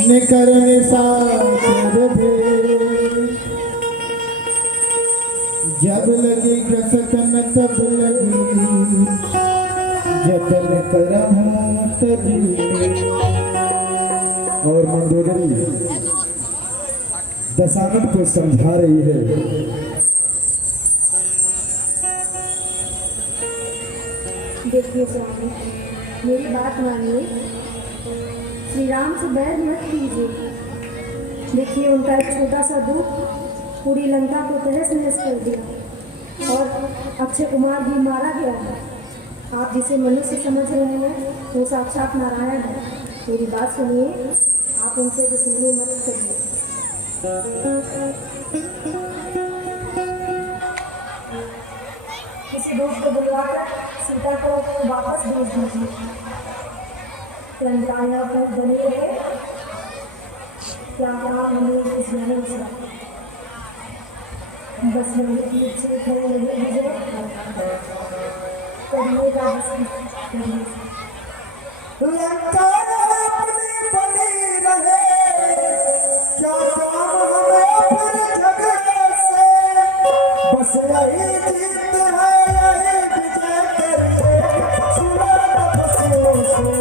निकर निसाचर दे जब लगी कसकन तब लगी जतन करहूं तभी। और मंदोदरी दशानन को समझा रही है। देखिए स्वामी, मेरी बात मानिए, श्री राम से बैर मत कीजिए। देखिए उनका एक छोटा सा दूत पूरी लंका को तहस नहस कर दिया और अक्षय कुमार भी मारा गया है। आप जिसे मनुष्य समझ रहे हैं वो साक्षात नारायण है। मेरी बात सुनिए, आप उनसे दुश्मनी मत करिए। किसी दूत को बुलवाकर सीता को वापस भेज दीजिए। चंद्राया पर बने रहे, क्या काम हमें इस जन्म से, बस मेरे पीछे खड़े रहे मुझे करिएगा बस करिए। लंका अपनी बनी रहे, क्या काम हमें अपने झगड़े से, बस यही जीत है यही विजय करके सुना तपस्वियों से।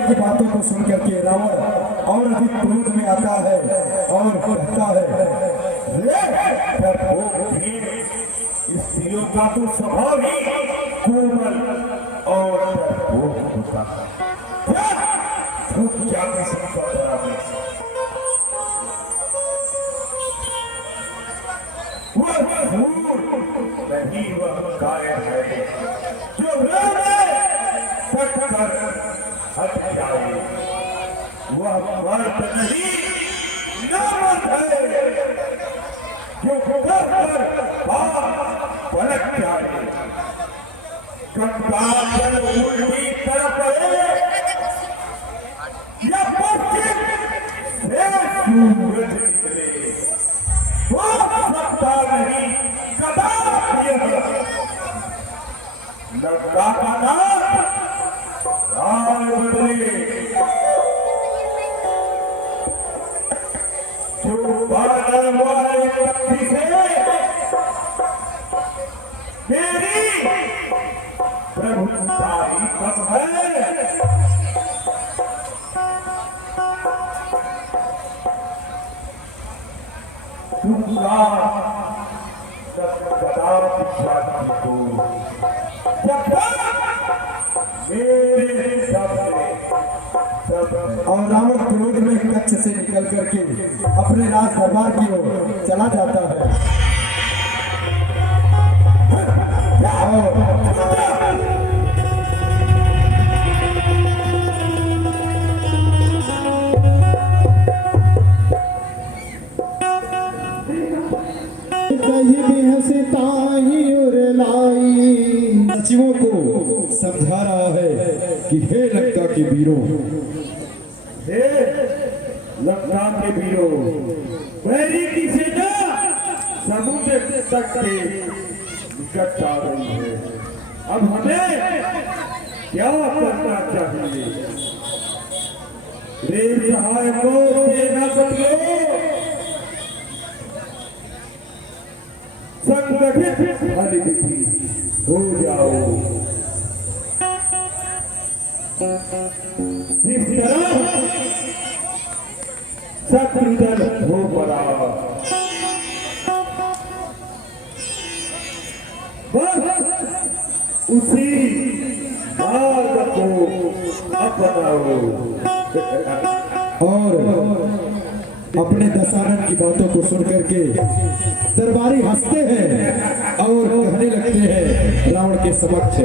की बातों को सुन करके रावण और अधिक क्रोध में आता है और कहता है, स्त्रियों का तो स्वभाव ही कोमल और होता क्या किसी का खराब है। नहीं वह कायर है जो हट जाए, वह मर्द नहीं नामर्द है जो पलट जाए। गंगा जल उल्टी तरफ है या पश्चिम से सूरज निकले, वो सकता नहीं कदापि लंका का नाम राम बदले। जो बादल वाले पक्षी से मेरी प्रभुताई कब है, तुमका सदा विश्वास को और रावण क्रोध में कक्ष से निकल करके अपने राज दरबार की ओर चला जाता है। कहीं भी हंसता ही सचिवों को समझा रहा है कि हे लंका के वीरों, हे लंका के वीरों, बैरी की सेना समुद्र तक के निकट आ रही है। अब हमें क्या करना चाहिए? रे सहाय को सेना बदलो, संगठित हो जाओ। जिस तरह शत्रुदल हो पड़ा, बस उसी मार्ग को अपनाओ। और अपने दशानन की बातों को सुन करके दरबारी हंसते हैं और कहने लगते हैं रावण के समक्ष,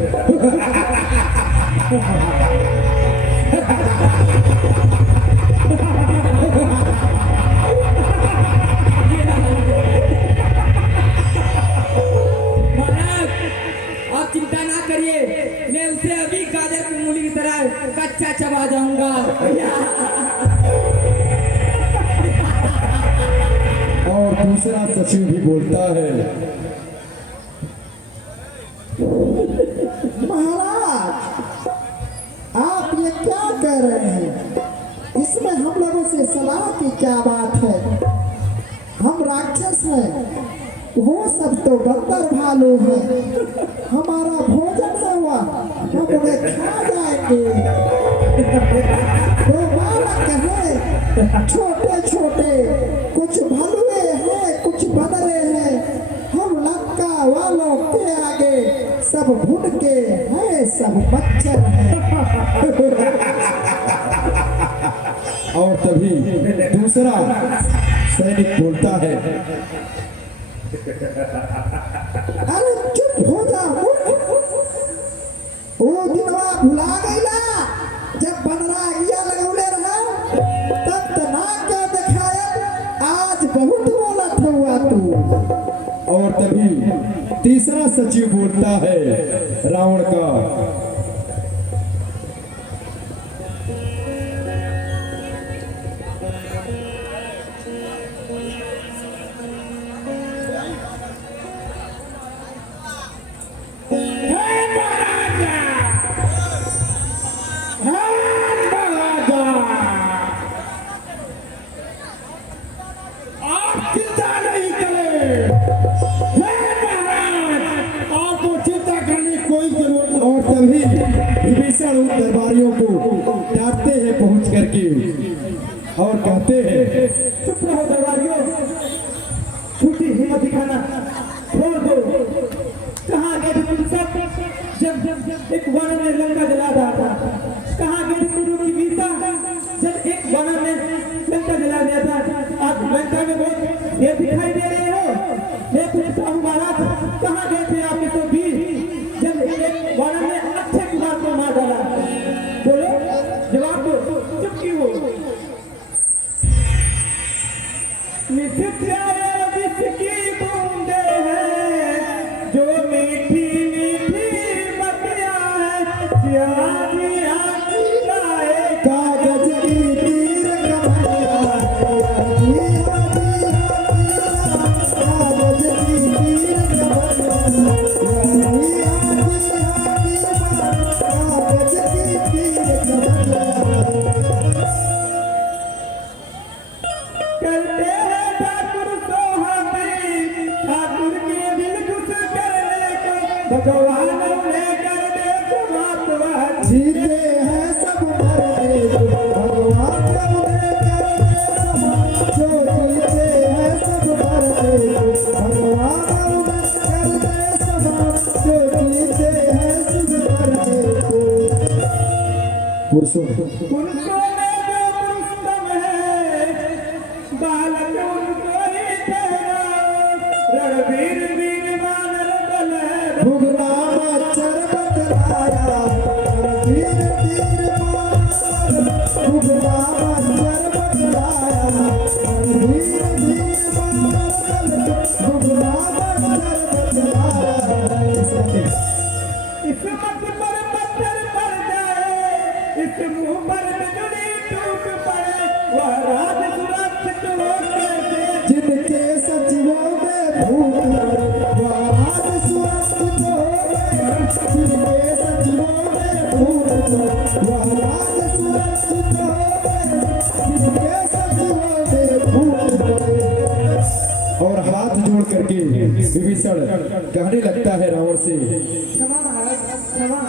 आप चिंता ना करिए, मैं उसे अभी गाजर की मूली की तरह कच्चा चबा जाऊंगा। और दूसरा सचिव भी बोलता है, महाराज आप ये क्या कह रहे हैं? इसमें हम लोगों से सलाह की क्या बात है? हम राक्षस हैं, वो सब तो बंदर भालू हैं। हमारा भोजन न हुआ हम उन्हें खा जाएंगे। वो बालक हैं छोटे छोटे, कुछ भलुए हैं कुछ बदरे हैं। हम लंका वालों के आगे सब भुन के हैं, सब मच्छर हैं। और तभी दूसरा सैनिक बोलता है, अरे चुप हो जा मूर्ख। वो दिनवा भुला गईला जब बनरा गिया लगौले रहा, तब तो ना क्या दिखाया। आज बहुत बोलत हुआ तू। और तभी तीसरा सचिव बोलता है रावण का, आप चिंता नहीं करें, आपको चिंता करने की कोई जरूरत नहीं। और तभी विभीषण उन दरबारियों को डांटते हैं पहुंच करके और कहते हैं, चुप रहो दरबारियों, झूठी हिम्मत दिखाना छोड़ दो। कहाँ गए थे तुम सब जब एक वन में लंका जला रहा था? कहाँ गए थे तुम की वीरता जब एक वन में लंका जला दिया था? आज लंका में बहुत देर दिखाई दे रहे हो। मैं पूछता हूँ महाराज, कहाँ गए थे आपके तो वीर जब एक वन में अच्छे कुमार को मार डाला? बोलो, जवाब दो, चुप क्यों हो? की बूंदे हैं जो मीठी मीठी बतिया है, प्यारियां खिलाए कागज की तीर कमरिया, कागज की तीर कमरिया, कागज की तीर कमरिया। करते हैं ठाकुर सोहाती, ठाकुर के दिल खुश करने को भगवान ने कर दे तुम्हारा। जीते हैं सब मरने को, भगवान ने कर दे सब। जो जीते हैं सब मरने को, भगवान ने कर दे सब। जो जीते हैं सब मरने को। पुरुषों उनको में जो पुरुषोत्तम है, बालक उनको ही ठहरा। रणवीर वीर मानर बल है, भुगना मच्छर बतलाया, धीर धीर मार। भुगना मच्छर बतलाया, धीर धीर मार। भुगना मच्छर बतलाया। इस मत पर पत्थर पड़ जाए, इस मुंह पर बिजली टूट पड़े, वह राज सुरक्षित हो कैसे? जिनके सचिवों में भूत है, वह राज सुरक्षित हो गए। जिनके सचिवों में भूत है, वह राज सुरक्षित हो गए। जिनके सचिवों में भूत है। और हाथ जोड़ करके विभीषण कहने लगता है रावण से, क्षमा महाराज, क्षमा।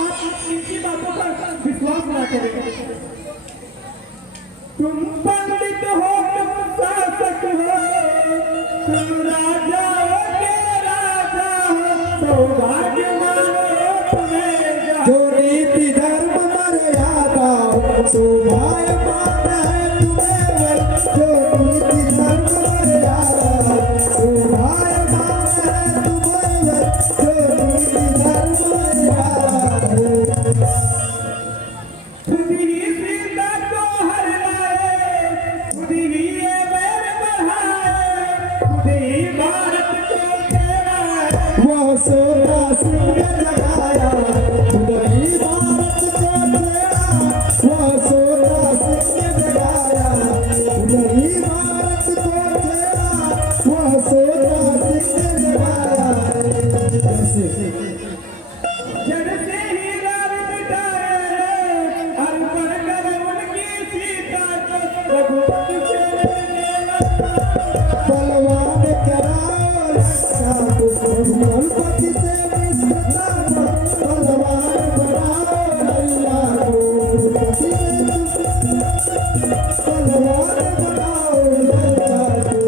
आप इनकी बातों पर विश्वास ना करें। तुम पंडित हो, तुम शासक हो, तुम राजा हो के राजा हो, सौभाग्यवान हो तुम्हें। जो नीति धर्म मर्यादा, शोभायमान है तुम्हें। जो नीति धर्म मर्यादा, शोभायमान है तुम्हें। जो नीति धर्म मर्यादा। खुद ही सीता को हर लाए, खुद ही ये बैर बहाए, खुद ही भारत को चलाए। वह सोना सिंह जगाया, खुद ही भारत को छेड़ा। वह सोना सिंह जगाया, खुद ही भारत को छेड़ा। सोचा सिर लगाया कैसे जड़ से ही राम मिटाए अर्पण कर उनकी सीता को रघुपति से मिलेगा। बलवान कराओ रक्षा रघुपति से रिश्ता बलवान बनाओ लैला को रघुपति से बलवान बनाओ लैला को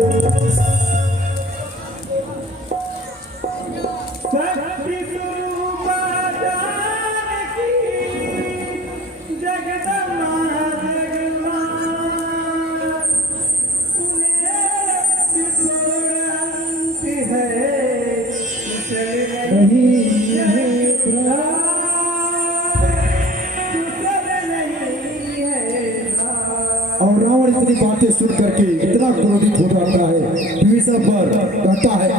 शक्ति स्वरूपा जानकी जगदम्बा जगन्नाथ उन्हें छोड़ती है नहीं है और रावण इतनी बातें सुन करके इतना क्रोधित हो जाता है विभीषण पर कहता है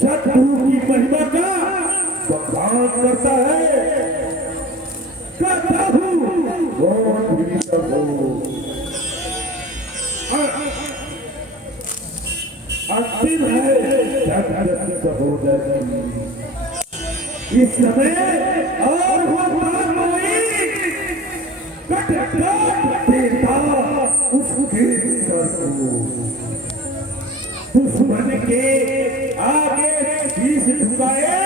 सतगुरु की महिमा का बखान करता है। कहता हूँ कौन विभीषण हो। अंतिम है जगत सहोदर इस समय और वो कोई कट देता उसके सर को दुश्मन के आगे शीश झुकाए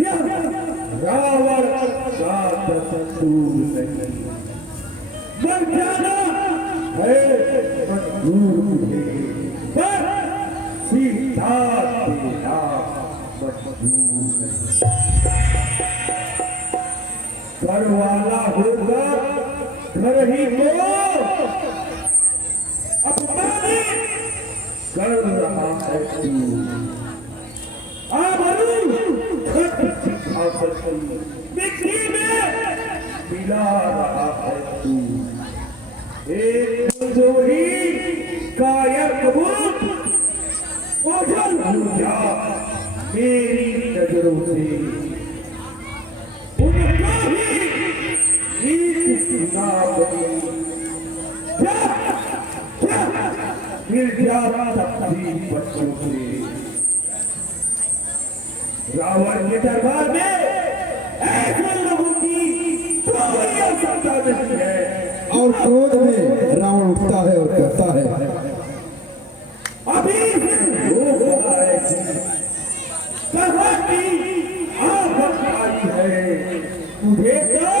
यह रावण का दस्तूर नहीं। मर जाना है मंजूर पर सीता तेरा मंजूर नहीं। घर वाला होगा घर ही को अपमानित कर रहा है तू। मिट्टी में मिला रहा है तू। एक जोड़ी कायर कबूत ओझल हो जा मेरी नजरों से। उनका ही ईद सीधा बनी मिल जा तभी बच्चों से। रावण के दरबार में ऐसे लोगों की कोई आवश्यकता नहीं है। और क्रोध में रावण उठता है और कहता है अभी लोग कहा कि आफत आई है तुझे तो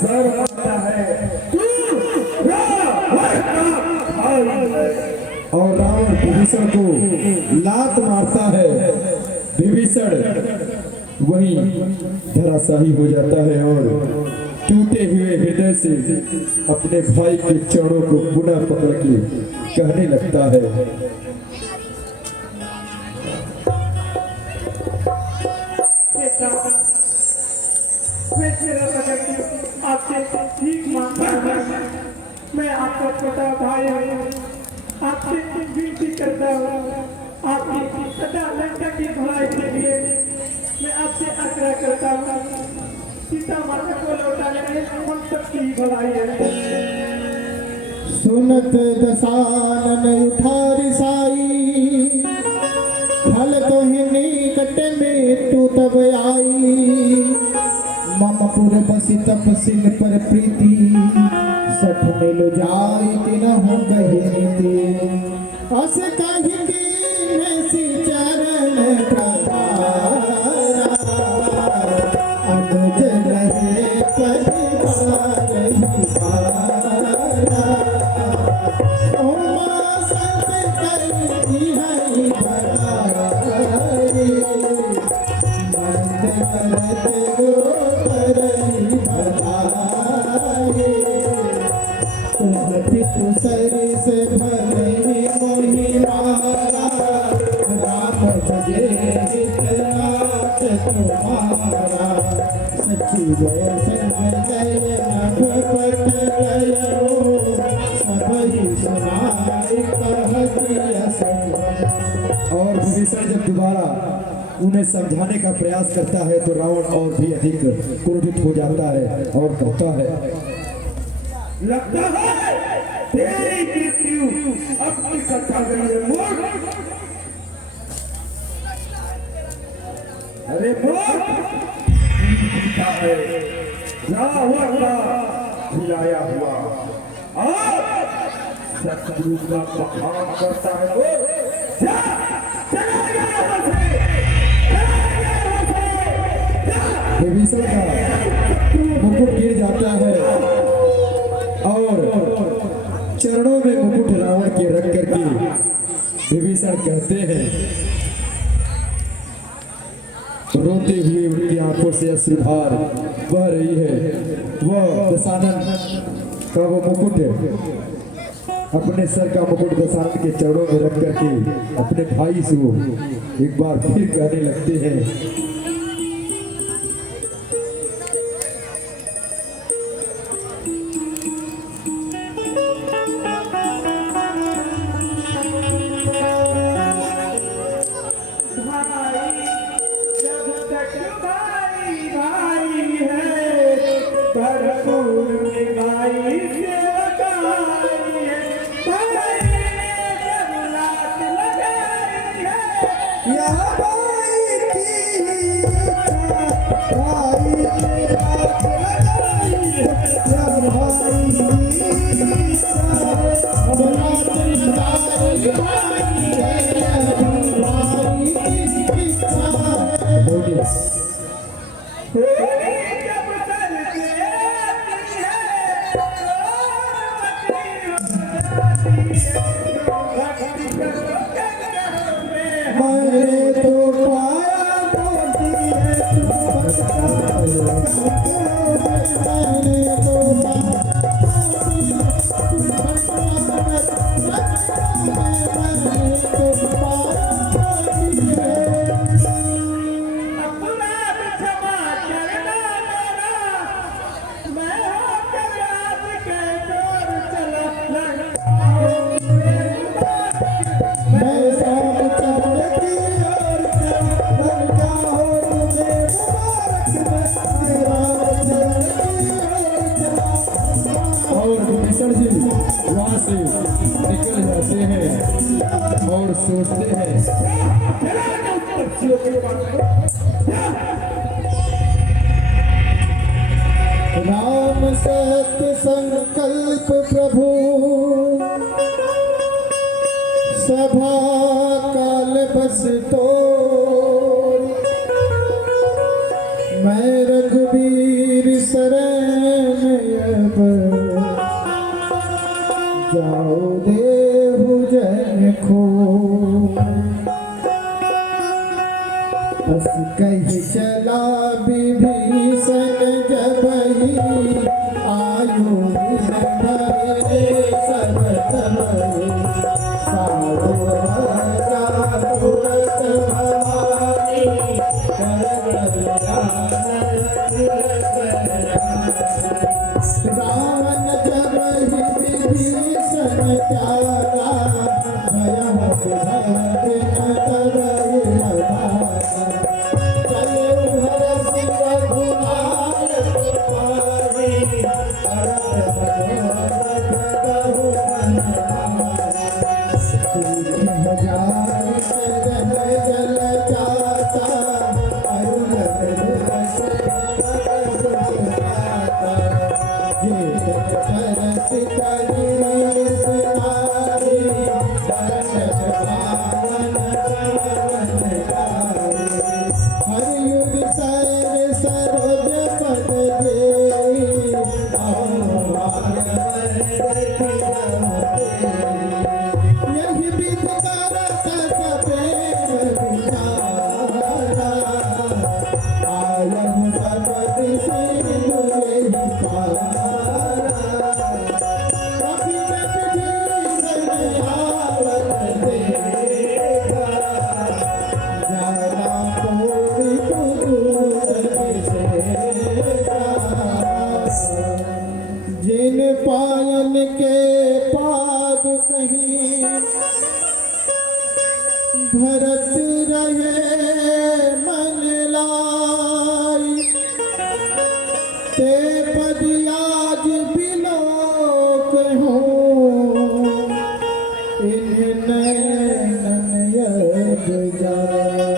सर आता है तू रावण का भाई है। और रावण विभीषण को लात मारता है। विभीषण वही धराशायी हो जाता है और टूटे हुए हृदय से अपने भाई के चरणों को पुनः पकड़ के कहने लगता है आपसे ठीक मांगता हूँ। मैं आपका छोटा भाई हूँ। आपसे विनती करता हूँ आपकी सदा लंका की भलाई के लिए मैं आपसे आग्रह करता हूँ। सीता माता को लौटाने में हम सबकी भलाई है। सुनत दसानन उठार साई फल तो निकट में तू तब आई ममपुर बसी तपसिल पर प्रीति सठ मिल जाई तिनहु गहिनीति अस कहि सी चरण प्रभारा अनुज रहे परिवार हिमारा ओमा संत करी हरि भराई मंद करते गो करई भराई तुम सरी से भले मोहि मारा राम भजे हितनाथ तुम्हारा सच्ची जय संग जय नभपत गयो सबहि सुनाई कहतिया संग। और विभीषण जब दोबारा उन्हें समझाने का प्रयास करता है तो रावण और भी अधिक क्रोधित हो जाता है और कहता है लगता है तेरी मृत्यु अपनी कथा गई है मूर्ख। अरे मूर्ख, जीता है क्या हुआ था खिलाया हुआ और शत्रु का बखान करता है वो जा, चला गया यहाँ से, चला गया यहाँ से, विभीषण का मुकुट गिर जाता है और चरणों में मुकुट रावण के रख करके विभीषण कहते हैं, रोते हुए उनकी आंखों से अश्रुधार बह रही है। वह दशानन का वो मुकुट अपने सर का मुकुट दशानन के चरणों में रख करके अपने भाई से वो एक बार फिर कहने लगते हैं, वहां से निकल जाते हैं और सोचते हैं, राम सत्य संकल्प प्रभु सभा काल बस तो मैं रघुवीर शरण अब जाओ देहु जन खो। बस कही चला विभीषण जब ही आयु धरे सब तब सारो राजा तुरत भवानी रावण जब ही विभीषण त्यागा भयम भय जिन पायन के पाद कहीं भरत रहे मन लाई ते पद आज बिलो कहूँ इन्हें नैनन यद जाए।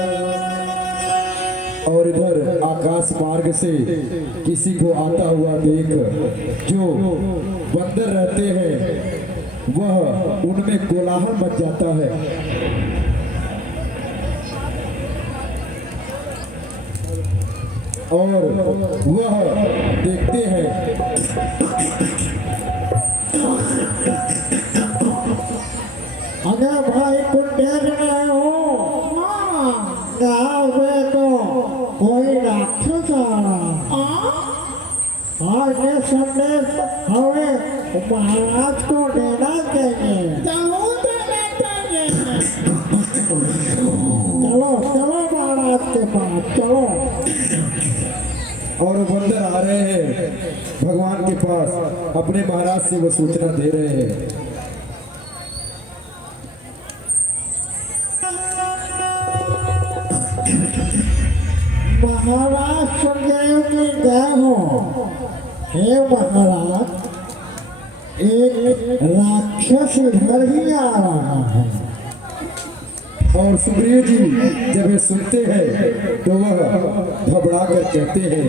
और इधर आकाश मार्ग से किसी को आता हुआ देख जो बंदर रहते हैं वह उनमें कोलाहल मच जाता है। और वह देखते हैं अगर भाई तुम देख रहे हो गाँव में तो कोई राक्षस आ रहा आज ये संदेश हमें महाराज को देना चाहिए। चलो चलो महाराज के पास चलो। और बंदर आ रहे हैं भगवान के पास, अपने महाराज से वो सूचना दे रहे हैं। महाराज सुखदेव की जय हो। हे महाराज एक राक्षस इधर ही आ रहा है। और सुग्रीव जी जब ये सुनते हैं तो वह घबरा कर कहते हैं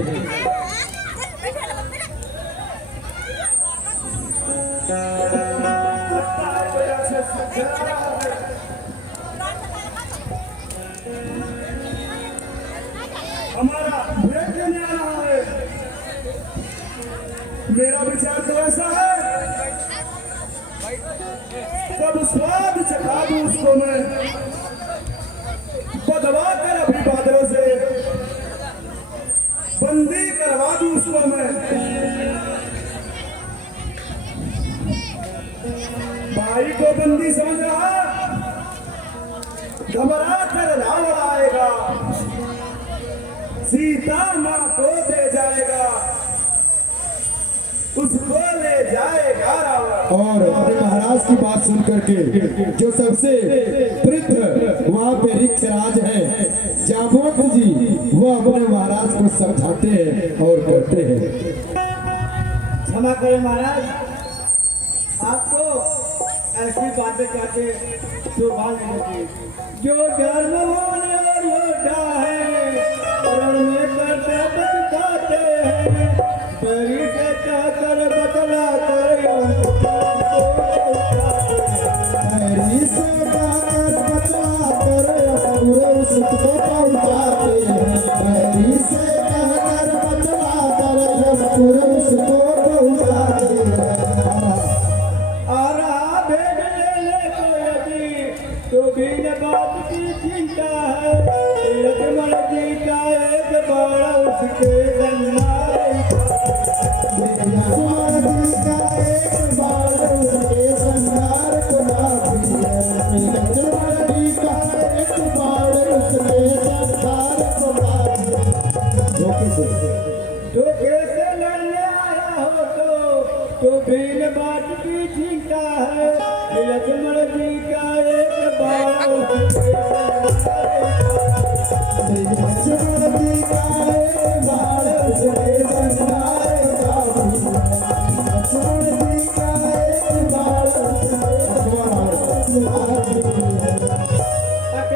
हमारा ब्रेक लेने आ रहा है। मेरा विचार तो ऐसा है तब स्वाद चखा दूं उसको मैं, बदवा कर अभी बादलों से बंदी करवा दूं उसको मैं। भाई को बंदी समझ रहा, घबरा कर रावण आएगा, सीता माँ को दे जाएगा, उसको ले जाएगा रावण। और अपने महाराज की बात सुन करके जो सबसे वृद्ध वहाँ पे ऋक्षराज है जाम्बवंत जी, वो अपने महाराज को समझाते हैं और कहते हैं क्षमा करें महाराज, आपको ऐसी बातें कहते शोभा नहीं होती। जो धर्म होने और योद्धा है रण में करते बतलाते हैं, बड़ी से कहकर बतलाते हरी से गाकर बतलाकर पूरे सुख को पहुँचाते हैं। हरी से कहकर बतलाकर पूरे सुख को पहुँचाते हैं। और भेद लेने को यदि तो भी न बात की चिंता है, लक्ष्मण जी का एक बड़ा उसके गन्नारे धोखे से लड़ने आया हो तो भी न बात की चिंता है, लक्ष्मण जी का एक बड़ा उसके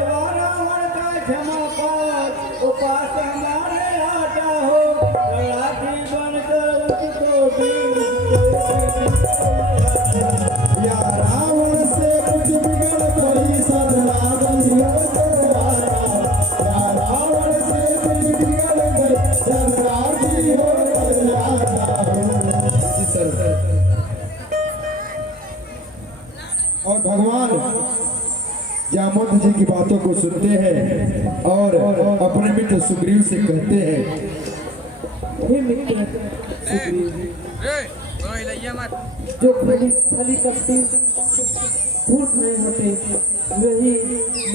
रावण का क्षमा पार उपास हमारे आता हो, लड़ाकी बनकर उसको भी या रावण से कुछ बिगड़ गई सदरागंधी हो दरबारा। या रावण से कुछ बिगड़ गई सदरागंधी हो दरबारा। और भगवान जाम्बवंत जी की बातों को सुनते हैं और अपने मित्र सुग्रीव से कहते हैं हे मित्र सुग्रीव, जो खली खली कपटी फूट नहीं होते वही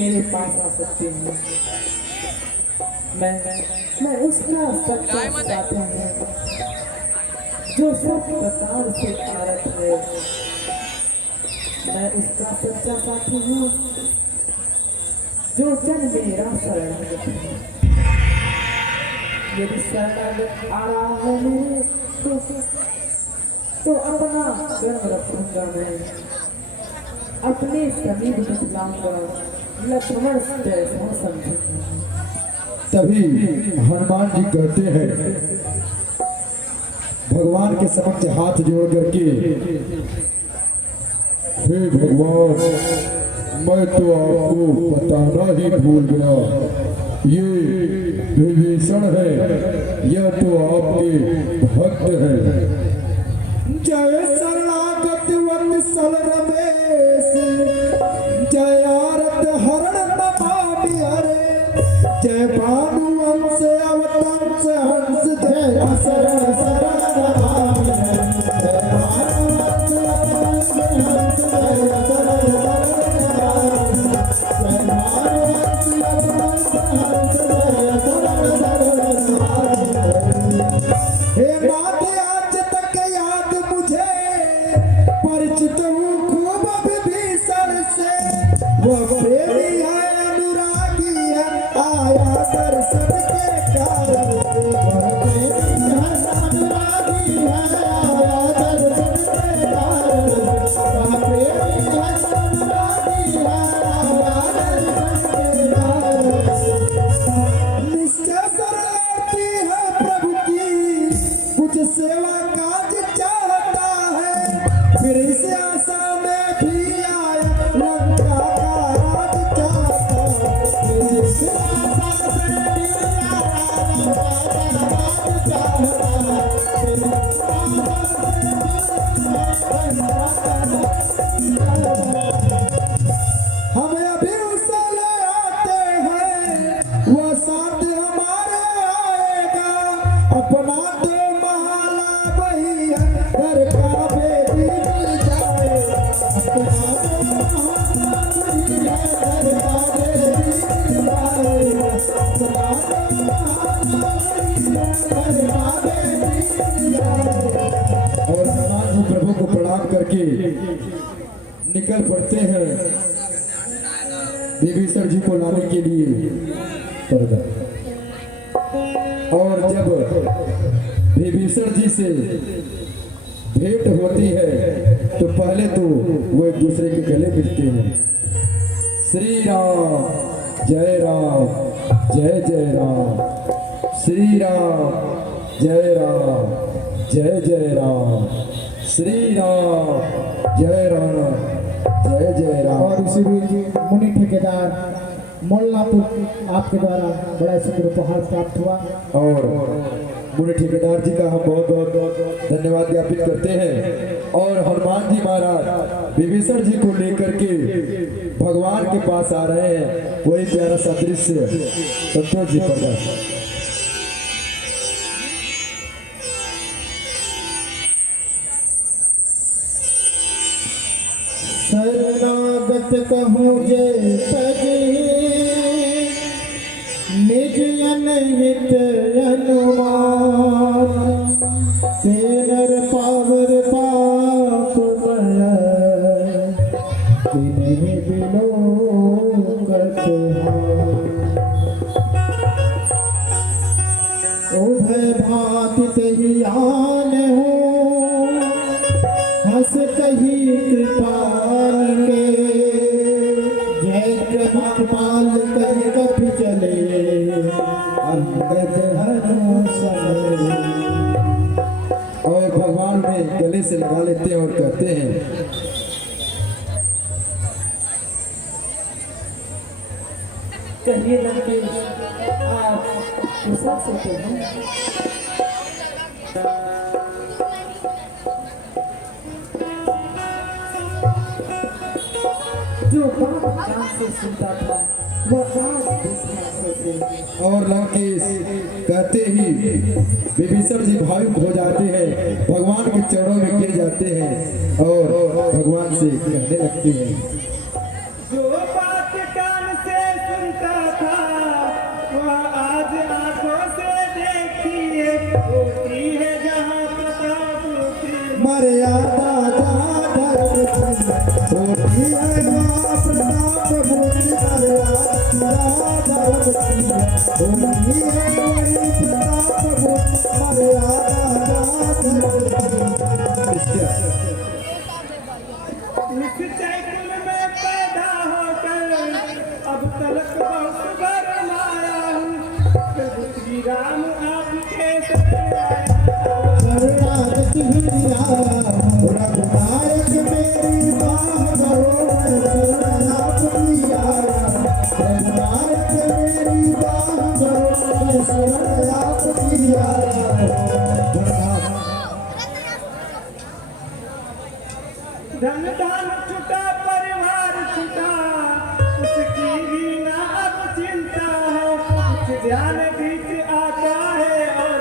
मेरे पास आ सकते हैं। मैं उसका सच्चा साथी हूँ जो सब प्रकार से आरत है। मैं उसका सच्चा साथी हूँ जो जन मेरा शरणागत है। यदि शरणागत आ रहा है मेरे तो तो अपना गर्व रखूंगा मैं, अपने समीप बतलाऊंगा, लक्ष्मण जैसा समझूंगा। तभी हनुमान जी कहते हैं, भगवान के समक्ष हाथ जोड़ करके, हे भगवान, मैं तो आपको बताना ही भूल गया, ये विभीषण है, यह तो आपके भक्त है। जय शरणागत वत्सल रमेश, जय आरत हरण नमामि हरे, जय भानुवंश अवतंस हंस, जय शरण शरण नमामि हरे, जय भानुवंश अवतंस हंस, जय शरण शरण नमामि हरे, जय भानुवंश अवतंस हंस, जय शरण शरण नमामि हरे। हे नाथ आज तक याद मुझे, परिचित हूँ खूब विभीषण से, वह प्रेमी है अनुरागी है, आया दर्शन के कारण से, वह प्रेमी है अनुरागी है, आया दर्शन के कारण से, वह प्रेमी है अनुरागी है, आया दर्शन के कारण से। निश्चय शरणार्थी है प्रभु की, कुछ सेवा काज चाहता है, फिर इस आशा में भी आया, लंका का राज चाहता है, फिर इस आशा में भी आया, लंका का राज चाहता है, फिर इस आशा में भी आया, लंका का राज चाहता है। हमें अभी उसे ले आते हैं, वह साथ हमारे आएगा, अपना तो माला वही है, घर का बेटी मिल जाएगा, अपना तो माला वही है, घर का बेटी मिल जाएगा, अपना तो माला वही है, घर का बेटी मिल जाएगा। और हनुमान जी प्रभु को प्रणाम करके निकल पड़ते हैं विभीषण जी को लाने के लिए। और जब विभीषण जी से भेंट होती है तो पहले तो वो एक दूसरे के गले मिलते हैं। श्री राम जय राम, जय जय राम, श्री राम जय राम, जय जय राम, श्री राम जय राम, जय जय राम। और इसी बीच मुनि ठेकेदार मोलनापुर आपके द्वारा बड़ा सुंदर उपहार प्राप्त हुआ। और मुनि ठेकेदार जी का हम बहुत बहुत धन्यवाद ज्ञापित करते हैं। और हनुमान जी महाराज विभीषण जी को लेकर के भगवान के पास आ रहे हैं। वही प्यारा सा दृश्य संतोष जी पर। शरणागत कहूँ जय तजे, निज अनहित अनुमान, ते नर पावर पाप बल, तिन्हि बिलोकत हाय। उभय भांति तहि आन हो, हंस कही कृपाल के, जय कृपाल कहि कपि चले, अंगद हनुमान। और भगवान में गले से लगा लेते हैं और कहते हैं, कहिए लंकेश, आप कुशल से तो हैं? जो बात कान से सुनता था वह आज देखना होते। और लंकेश कहते ही विभीषण जी भावुक हो जाते हैं, भगवान के चरणों में गिर जाते हैं और भगवान से कहने लगते हैं। जो बात कान से सुनता था वह आज आंखों से देखिए, होती है जहाँ प्रताप की मर्यादा जहाँ धर्म की, होती है जहाँ प्रताप बुद्धि, मर्यादा जहाँ धर्म की, होती है वही प्रताप बुद्धि, मर्यादा जहाँ धर्म की। इसके उस चैकुल में पैदा होकर अब तलक बहुत बरमाया हूँ। प्रभु श्री राम आपके शरण आया। शरणागत ही आया हूँ, रघुनायक मेरी बाह धरो। शरणागत ही आया हूँ, रघुनायक मेरी बाह धरो। शरणागत ही आया हूँ। धन धान छुटा परिवार छुटा, उसकी भी ना अब चिंता है। कुछ ध्यान बीच आता है और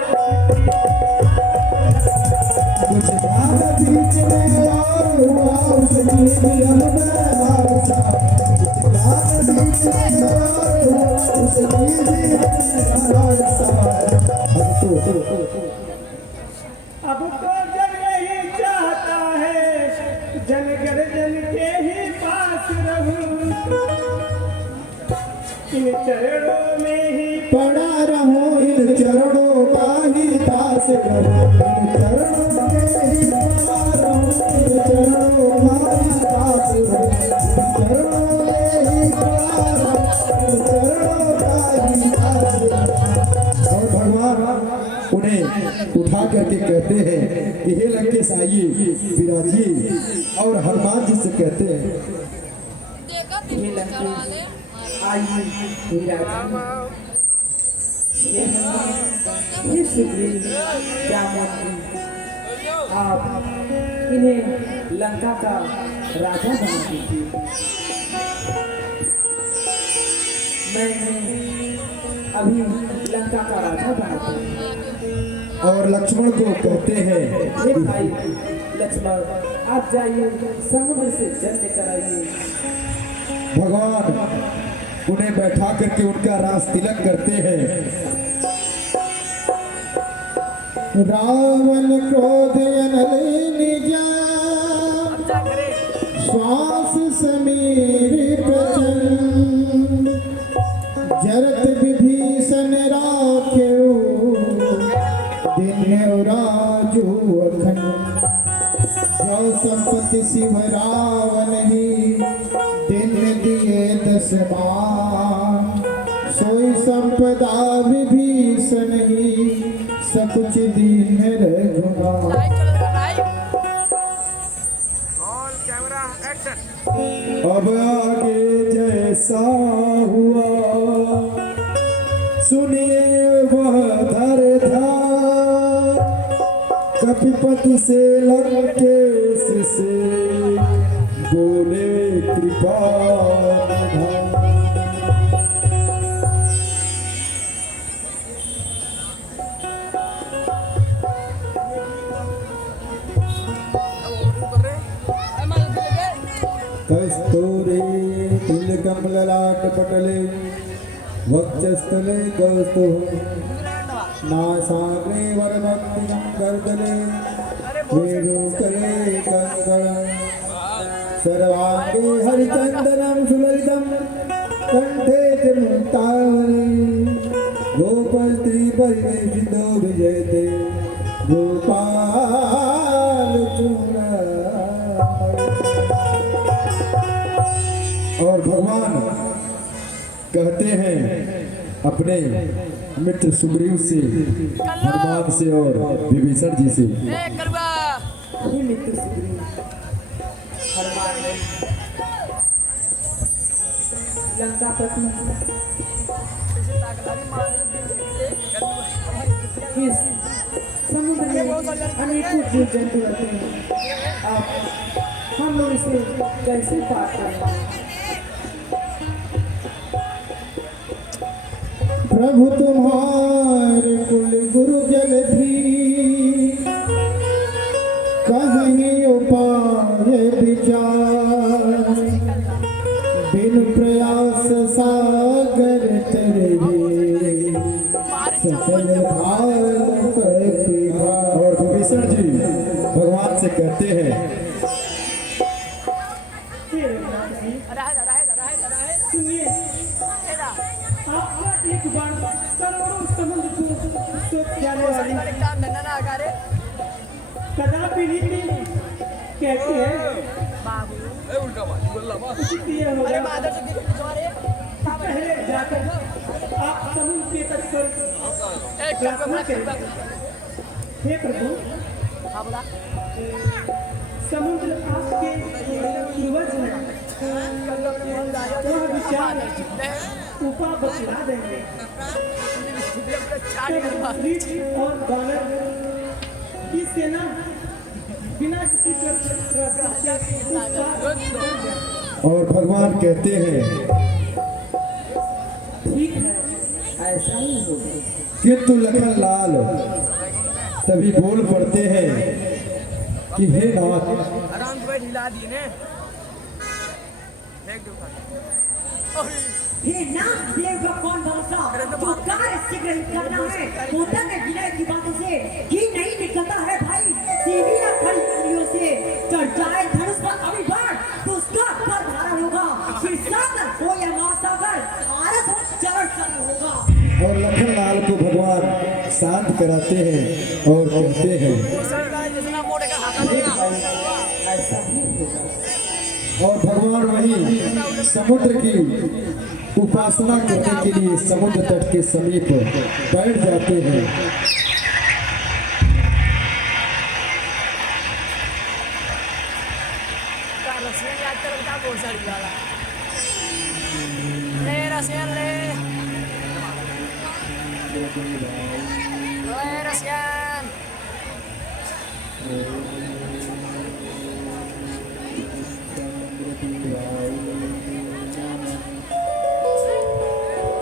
कुछ ध्यान बीच में और हुआ, उसकी भी अब मैं हारता। कुछ ध्यान बीच में और हुआ, उसकी भी अब मैं हारता। अब तो जग यही चाहता है, जन गर्जन के ही पास रहूं। इन चरणों में ही पड़ा रहूं, इन चरणों का ही दास करूं। इन चरणों के ही पड़ा रहूं, इन चरणों का ही दास करूं। इन चरणों में ही पड़ा रहूं, इन चरणों का ही दास करूं। और भगवान उन्हें उठा करके कहते हैं कि हे लंकेश आइए विराजिए, और हनुमान जी से कहते हैं ये लंकेश आइए विराजिए। ये सुग्रीव क्या मंत्री, आप इन्हें लंका का राजा बना दीजिए। मैं अभी लंका का राजा बनाता हूँ। और लक्ष्मण को कहते हैं हे भाई लक्ष्मण, आप जाइए समुद्र से जल लेकर आइए। भगवान उन्हें बैठा करके उनका रास तिलक करते हैं। रावण क्रोध अनल निजा, श्वास समीर प्रचंड। जरत विभीषण राख्यो, दिन राजू अखंड। जो संपत्ति शिव रावण ही, दिन दिए 10 मान। सोई संपदा विभीषण ही, सकुच दीन रघुनाथ। अब आगे जैसा हुआ सुनिए वह धर था। कपिपति से लंकेश से बोले कृपा निधान। कस्तूरी तिलकम ललाट पटले, वक्षस्थले कौस्तुभ। नासाग्रे वरभक्तिं गर्दने, वेणुकले कंकणं। सर्वांगे हरिचंदनं सुललितं, कंठे च मुक्तावली। गोपस्त्री परिवेशितो विजयते, गोपाल चूड़ामणि। और भगवान कहते हैं अपने मित्र सुग्रीव से, हनुमान से और विभीषण जी से, हे मित्र सुग्रीव, हनुमान ने लंकापति इस समुद्र में अनेकों जीव जंतु रहते हैं। आप हम लोग इसे कैसे पार करें? प्रभु तुम्हारे कुल गुरु जलधि, कहीं उपाय विचार। बिन प्रयास सागर तरे, सकल भाव कर पिया। और विभीषण जी भगवान से कहते हैं सुनिए, आपका एक बार करोड़ों समुद्र को सोच जाने वाली कदापि रीति कहती है उचित ये होगा पहले जाकर आप समुद्र के तट पर प्रार्थना करें। हे प्रभु, समुद्र आपके पूर्वज हैं, वह विचार ऊपर बतला देंगे। रीछ और बानर की सेना बिना किसी और भगवान कहते हैं ठीक है, ऐसा ही होगा। किंतु लखन लाल तभी बोल पड़ते हैं कि हे नाथ, आराम से बैठ हिला दिए ने फेंक दो ये नाम देव का कौन भरोसा जो कार्य शीघ्र ही करना है होता है विनय की बातों से घी नहीं निकलता है भाई सीधी ना खड़ी उंगलियों से चढ़ जाए धनुष पर अभी बाढ़ तो उसका कर धारण होगा फिर सागर हो या महासागर आरत हो चरण चरण होगा। और लखन लाल को भगवान शांत कराते हैं और कहते हैं जितना मोटे का हाथ लगा ऐसा ही होगा। और भगवान वही समुद्र की उपासना करने के लिए समुद्र तट के समीप बैठ जाते हैं। रसियन याद कर बता बहुत सारी वाला ले रसियन ले रसियन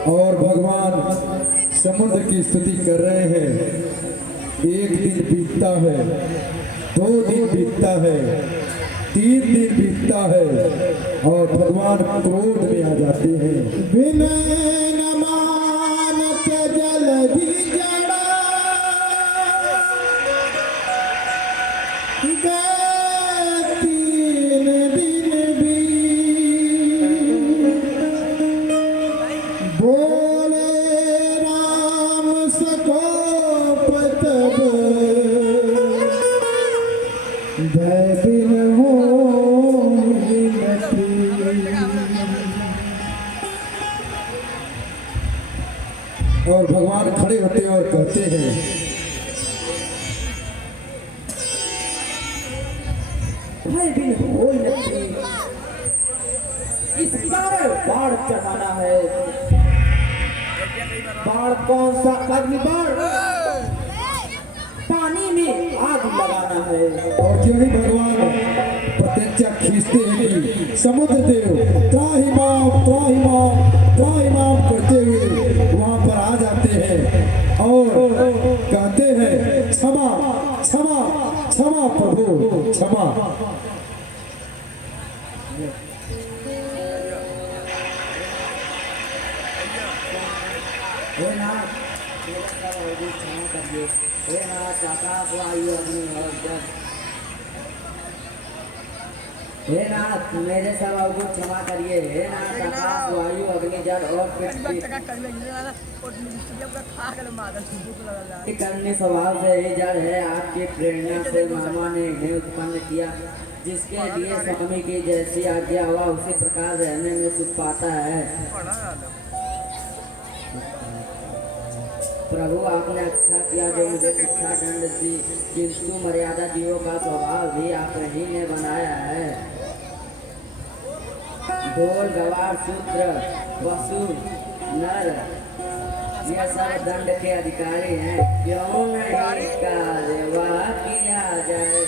और भगवान समुद्र की स्तुति कर रहे हैं। एक दिन बीतता है, 2 दिन बीतता है, 3 दिन बीतता है और भगवान क्रोध में आ जाते हैं। विनय न मानत जलधि जड़ा गए 3 दिन भी बोले राम सकोप तब भय बिन होई मति। और भगवान खड़े होते हैं और कहते हैं भय बिन होई नहीं, इस बार बाढ़ चढ़ाना है। बाढ़ कौन सा? अग्नि बाढ़, पानी में आग लगाना है। और क्यों ही भगवान प्रत्यक्षा खींचते हैं कि समुद्र देव त्राहि माम त्राहि माम त्राहि माम करते हुए वहां पर आ जाते हैं और कहते हैं क्षमा क्षमा क्षमा प्रभु क्षमा। हे नाथ मेरे सब अवधि क्षमा करिए। हे नाथ आकाश वायु अग्नि और जल, हे नाथ मेरे सब अवधि क्षमा करिए। हे नाथ आकाश वायु अग्नि जल और पृथ्वी कर ले वाला और जब का खा कर मार भूख लगा करने स्वभाव से ही जड़ है। आपकी प्रेरणा से मामा ने इन्हें उत्पन्न किया। जिसके लिए स्वामी की जैसी आज्ञा हुआ उसी प्रकार रहने में सुख पाता है। प्रभु आपने अच्छा किया जो मुझे शिक्षा दंड दी, किंतु मर्यादा जीवों का स्वभाव भी आप ही ने बनाया है। ढोल गवार सूत्र वसु नर ये सब दंड के अधिकारी हैं। क्यों नहीं कार्यवाह किया जाए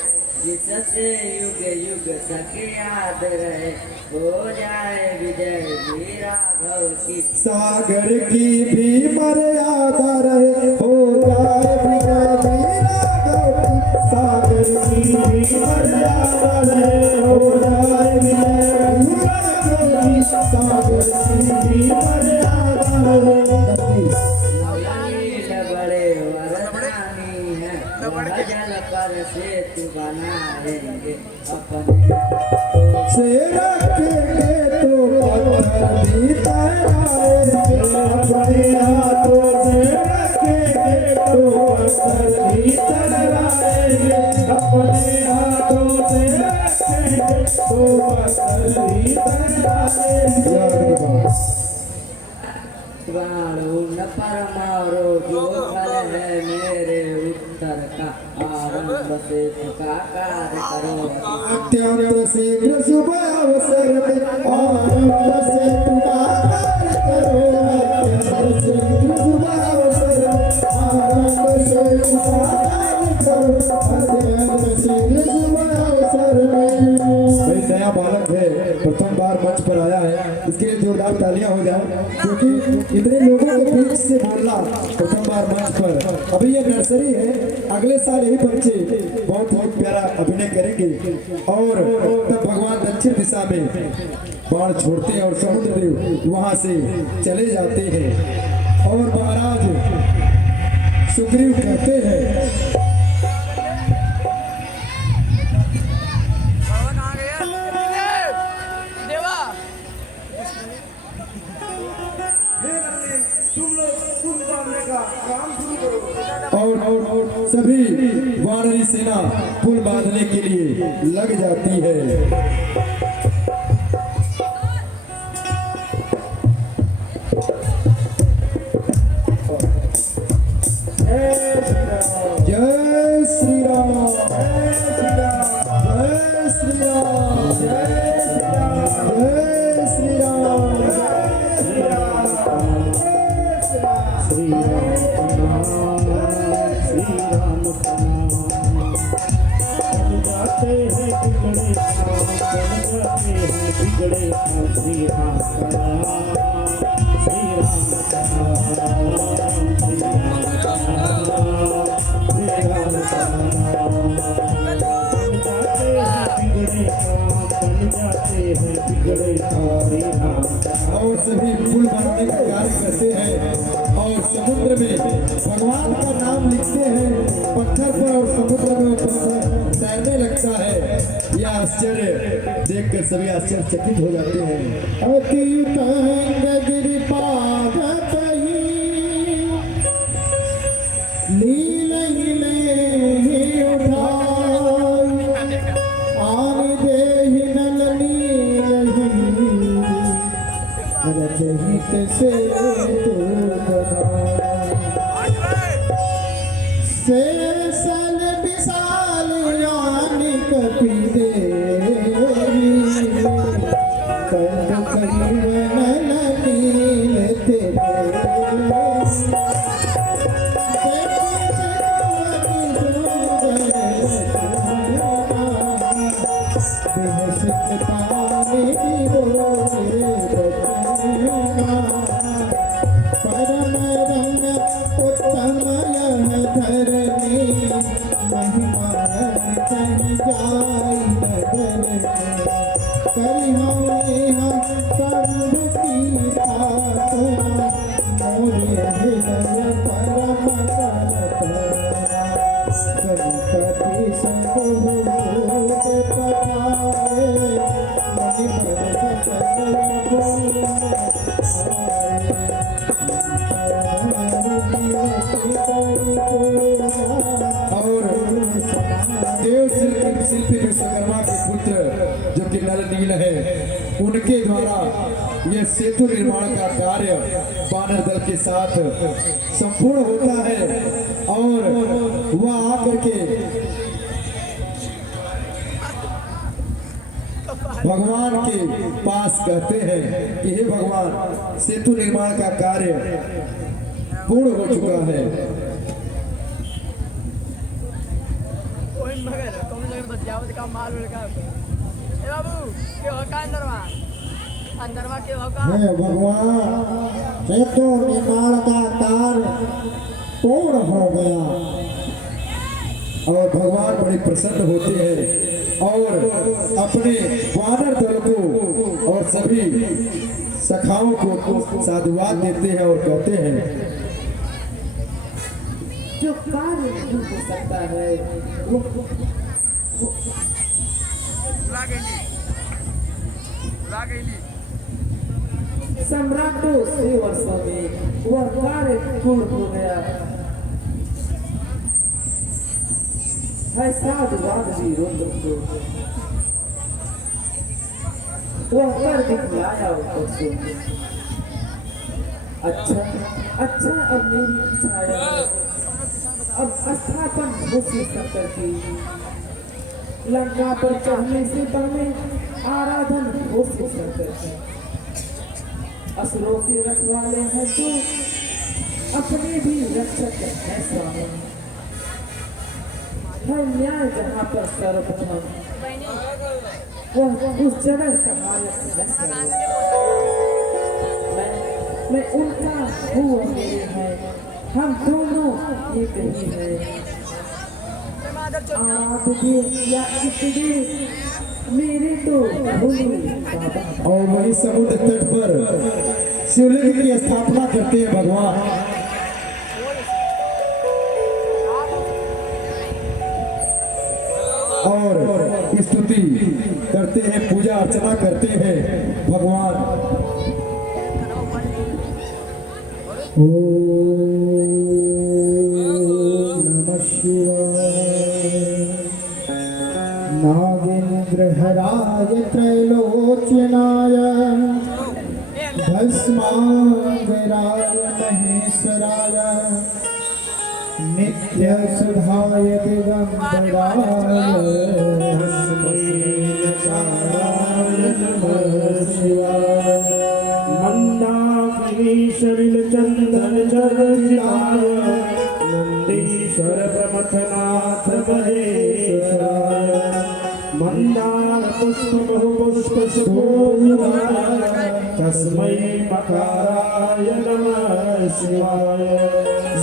जिससे युग युग तक याद रहे। हो जाए विजय भी राघव की। सागर की भी मर्यादा रहे, हो जाए विजय भी राघव की। सागर की भी मर्यादा रहे, हो जाए विजय भी राघव की। सागर की भी मर्यादा रहे। बड़े वरदानी है जल पर सेतु बनाएंगे अपने से रखेंगे तो पत्थर भी तैराएंगे। अपने हाथों से रखेंगे तो पत्थर भी तैराएंगे। अपने हाथों से रखेंगे तो याद रखो। वाणु न परमारो जो फल है मेरे उत्तर का आरंभ से कार्य करो अत्यंत शीघ्र शुभ अवसर में आरंभ से पुकार करो। अत्यंत शीघ्र शुभ अवसर में आरंभ से पुकार करो। अत्यंत शीघ्र शुभ अवसर में। भाई नया बालक है, प्रथम बार मंच पर आया है, इसके लिए जोरदार तालियां हो जाए, क्योंकि इतने लोगों के बीच से बोलना प्रथम बार मंच पर। अभी ये नर्सरी है, अगले साल यही बच्चे बहुत बहुत प्यारा अभिनय करेंगे और तब भगवान दक्षिण दिशा में बाण छोड़ते हैं और समुद्र देव वहां से चले जाते हैं और महाराज सुग्रीव कहते हैं पवन आ गया देवा तुम लोग पुल बांधने का काम शुरू करो। और सभी वानरी सेना पुल बांधने के लिए लग जाती है। जय श्री राम, जय श्री राम, जय श्री राम, जय श्री राम, श्री राम। और सभी पुल बांधने का कार्य करते हैं और समुद्र में भगवान का नाम लिखते हैं पत्थर पर और समुद्र में पत्थर तैरने लगता है। यह आश्चर्य देखकर सभी आश्चर्यचकित हो जाते हैं। अति गिरिपाद लीलहि में उठाई आन देहि नल नीलहि रचहित से शेषल विशाल यानी कपि देवी कंद कहिवन नील तेरे परम रंग उत्तम यह धरनी महिमा कहीं जाई नगर करी हम यहाँ सब की प्रार्थना मोरी हृदय परम कल्पना संभव पठाए मणि पर और देव शिल्पी विश्वकर्मा के पुत्र जो कि नल नील है, उनके द्वारा यह सेतु निर्माण का कार्य बानर दल के साथ संपूर्ण होता है और वह आकर के भगवान के पास कहते हैं कि हे भगवान, सेतु निर्माण का कार्य पूर्ण हो चुका है। कोई मगर कौन लगे बस जाओ का माल लगा ए बाबू के होका अंदरवा के होका हे भगवान, सेतु निर्माण का कार्य पूर्ण हो गया और भगवान बड़े प्रसन्न होते हैं और अपने वानर दल को और सभी सखाओं को साधुवाद देते हैं और कहते हैं जो कार्य नहीं हो सकता है वो लागेली सम्राटों से वर्षों में वह कार्य पूर्ण हो गया है। साधुवाद वीरों को वह कर दिखलाया उसको। अच्छा अब मेरी छाया अब स्थापन हो शंकर की। लंका पर चढ़ने से पहले आराधन हो शंकर की। असुरों के रखवाले हैं तो अपने भी रक्षक है स्वामी। है न्याय जहाँ पर सर्वप्रथम वह उस जगह सहायक है। मैं उनका हूँ और मेरे है, हम दोनों एक ही है। आप भी या इतने मेरे तो भोले बाबा। और वही समुद्र तट पर शिवलिंग की स्थापना करते हैं भगवान। और स्तुति करते हैं, पूजा अर्चना करते हैं भगवान। ओम नमः शिवाय। नागेन्द्रहराय त्रैलोक्यनाय भस्मांगराय महेश्वराय नित्य सुधाय दिगंबराय मंदाकिनीशरिल चंदन चर्चिताय नंदीश्वर प्रमथनाथ महेश्वराय मंदार पुष्प बहुपुष्प सुभोजाय तस्मै मकाराय नमः शिवाय।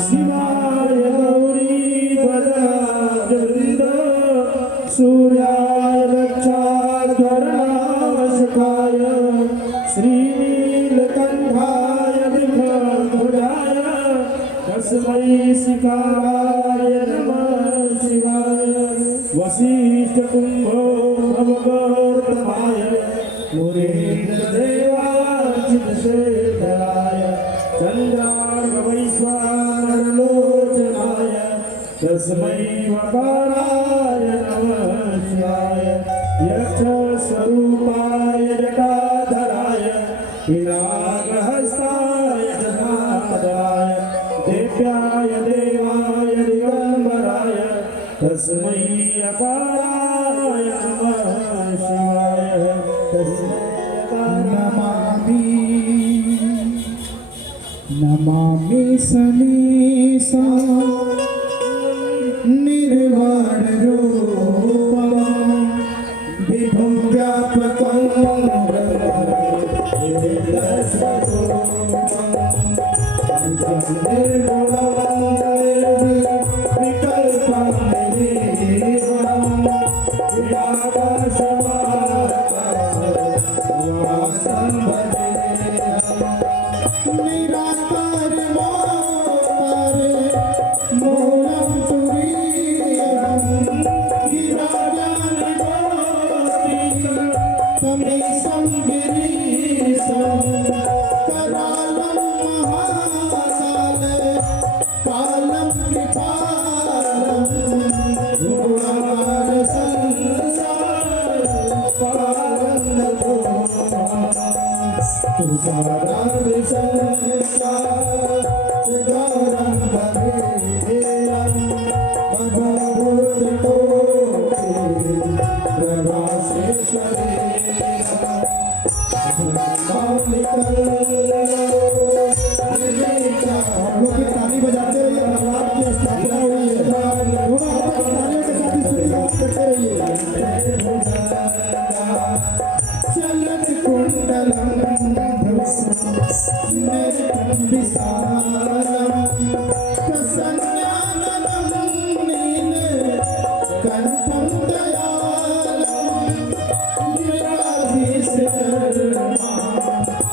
शिवाय गौरी पदारविंद सूर्याय रक्षाधरणावशकाय श्रीनीलकंठाय विघ्नध्वजाय तस्मै शिकाराय नमः शिवाय। वसिष्ठ कुंभो भवगोत्तमाय मुरीन्द्रदेवार्चितशेखराय चन्द्रार्कवैश्वानरलोचनाय तस्मै वकाराय नमः शिवाय। यक्षस्वरूपाय जटाधराय पिनाकहस्ताय जटाधराय देव्याय देवाय दिगंबराय तस्मै अकाराय नमः शिवाय। नमामि समीसा निर्वाण रूपम विभुं व्यापकं निराकार मोरं तुरीयं तमेशं गिरीशं करालं महाकाल कालं कृपालं गुरुवार संसार पारं तुषारां गौरं भवेरं हम लोग ताली बजाते रहिए, भगवान की स्थापना हुई है। दोनों हाथों की तालियों के साथ स्तुति गान करते रहिए। चलत कुंडलं नेत्रं विशालं प्रसन्नाननं नीलकण्ठं दयालं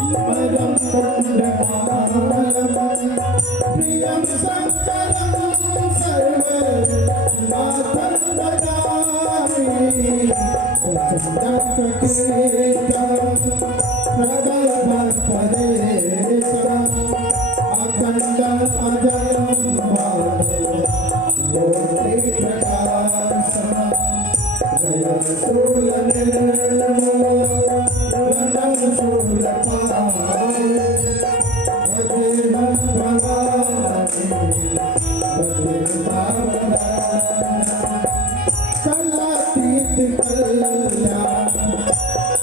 परं पुण्यमालं प्रियं शङ्करं सर्वनाथं भजामि चन्द्रप्रकीर्तं प्रगल्भपरेशम् अखण्डम् अजयं ज्योतिप्रकाशम् जयसूर्यनिर्मलम्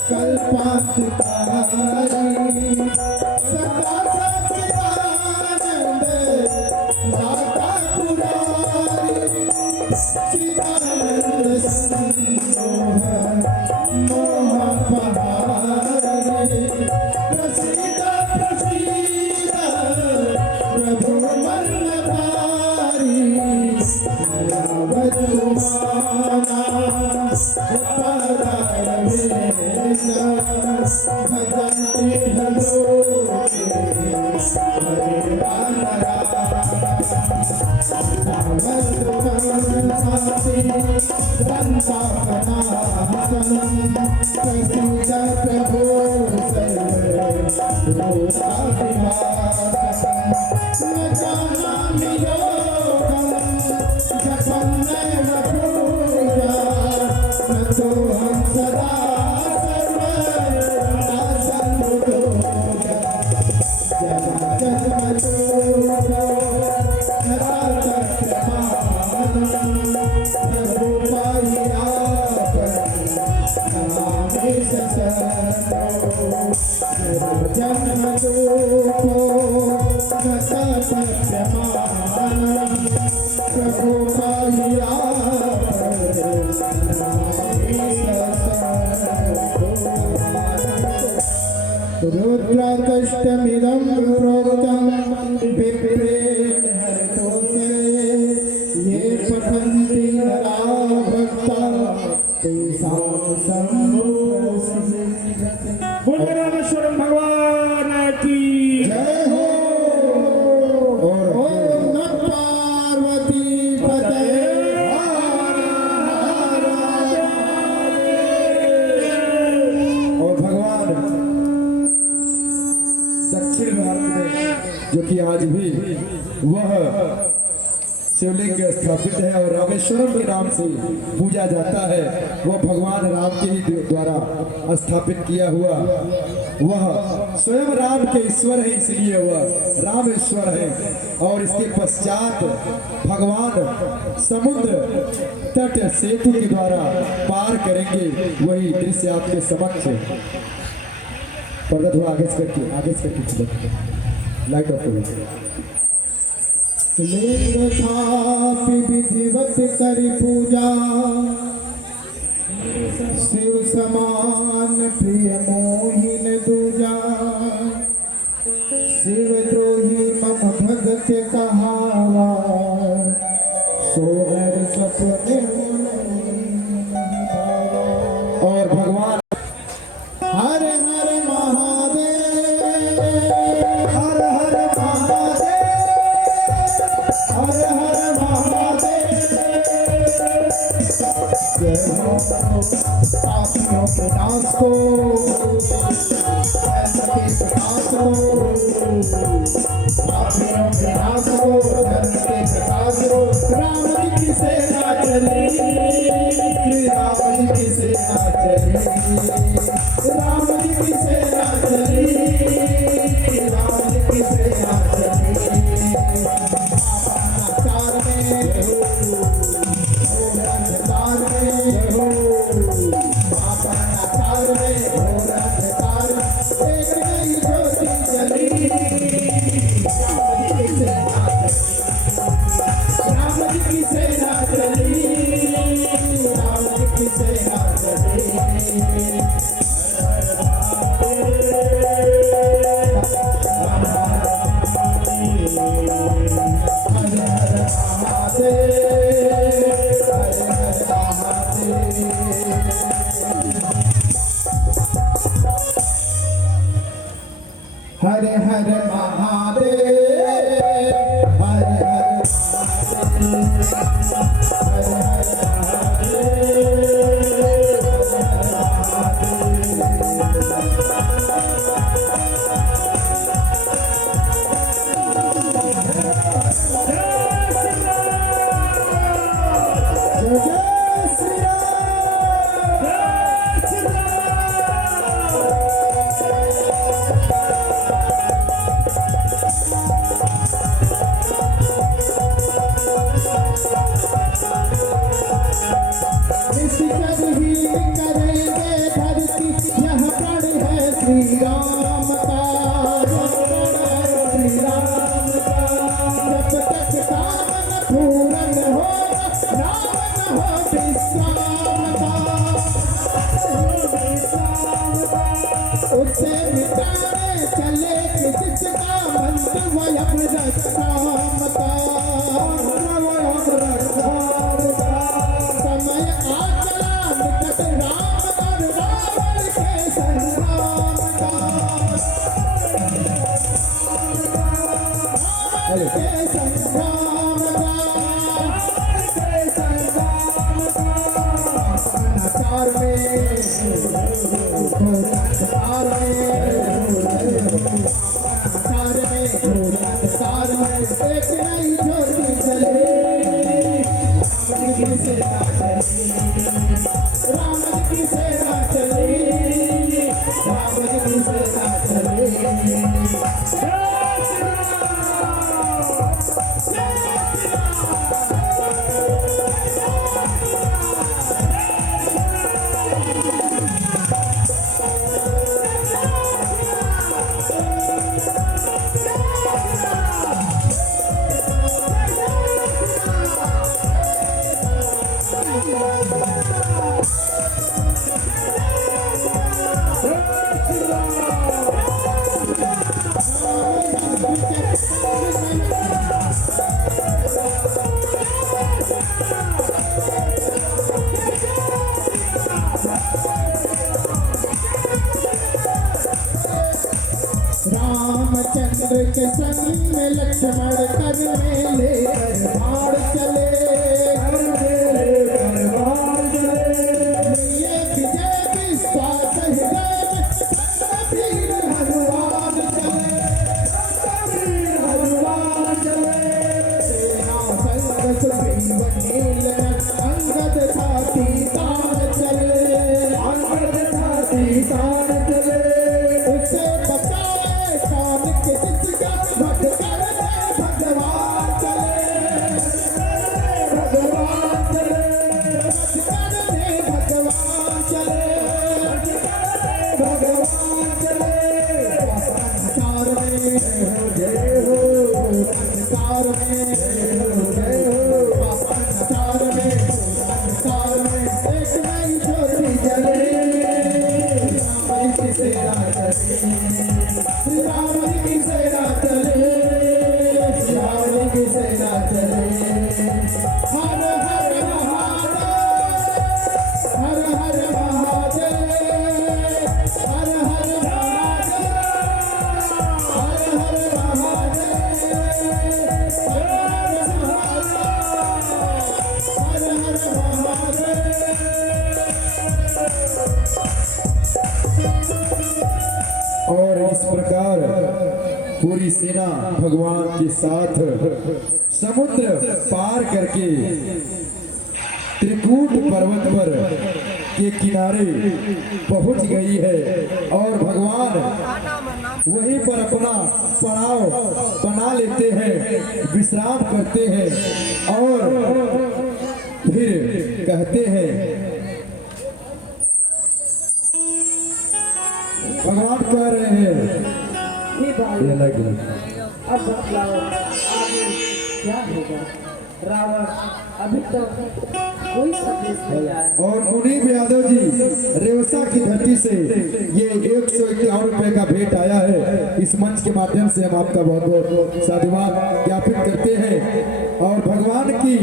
कल्पांतकारी सदा सच्चिदानंद दाता पुरारी चिदानंद संमोह मोह पहारी प्रसीद प्रसीद प्रभु वल्लभारी वतुमाना भजन्ति भलोके हरे तो हम सदा रुद्राकष्टमिदं प्रोक्तं विप्रेण हरतोषे ये पठन्ति नरा भक्ता तेषां बोल रामेश्वरम भगवान की जय हो। और ओम नमः पार्वती पते और भगवान दक्षिण भारत में जो कि आज भी वह शिवलिंग स्थापित है और रामेश्वरम के नाम से पूजा जाता है, वह भगवान राम के ही द्वारा स्थापित किया हुआ, वह स्वयं राम के ईश्वर है, इसलिए वह रामेश्वर है। और इसके पश्चात भगवान समुद्र तट सेतु के द्वारा पार करेंगे, वही दृश्य आपके समक्ष पर्दा थोड़ा आगे से करके लाइट ऑफ करो। लिंगथापि विधिवत करि पूजा शिव समान प्रिय मोहिन दूजा शिव द्रोही मम भगत कहावा सोहर सपने और भगवान हर हर महादेव हर हर महादेव हर हर महादेव जय हो पापियों के नाश को धरती प्रकाश को पापियों के नाश को धरती प्रकाश को राम जी की सेना चली श्री राम जी की सेना चली राम जी की सेना चली राम जी की सेना चली हर हर महादेव हर हर श्री राम का, श्री राम का। जब तक काम न पूर्ण हो, नाम न हो विश्राम का। उसे मिटाने चले कि जिसका मंत्र वयम रक्षाम का, वयम रक्षाम का। समय आ चला निकट राम और रावण के संग्राम का, रावण के संग्राम का, के संग्राम का। अनाचार में, अंधकार में एक नई ज्योति जले। राम जी की सेवा चले, राम जी की सेवा चले। रामचंद्र के संग में लक्ष्मण कर मेले बाढ़ चले, ये विजय विश्वास हृदय में, वीर हनुमान चले, हनुमान चले। सेना संग सुग्रीव नील अंगद साथी तान चले, अंगद साथी तान चले। उसे बचाए कान के जिसका वध करने भगवान चले, भगवान चले, वध करने भगवान चले, भगवान चले। अंधकार में जय हो, अंधकार में जय हो, अंधकार में, अंधकार में एक नई ज्योति जले। राम जी की सेवा चले, श्री राम जी की सेवा चले, श्री राम जी की सेवा चले। हर हर महादेव, हर हर महादेव, हर हर महादेव, हर हर महादेव, हर हर महादेव। और इस प्रकार पूरी सेना भगवान के साथ समुद्र पार करके त्रिकूट पर्वत पर के किनारे पहुंच गई है और भगवान वहीं पर अपना पड़ाव बना लेते हैं, विश्राम करते हैं और फिर कहते हैं, भगवान कह रहे हैं, हे भाई ये लग अब बतलाओ आगे क्या होगा। रावण अभी तक कोई संदेश नहीं आया। और मुनीब यादव जी रेवसा की धरती से ये 151 रुपए का भेंट आया है। इस मंच के माध्यम से हम आपका बहुत बहुत साधुवाद ज्ञापित करते हैं और भगवान की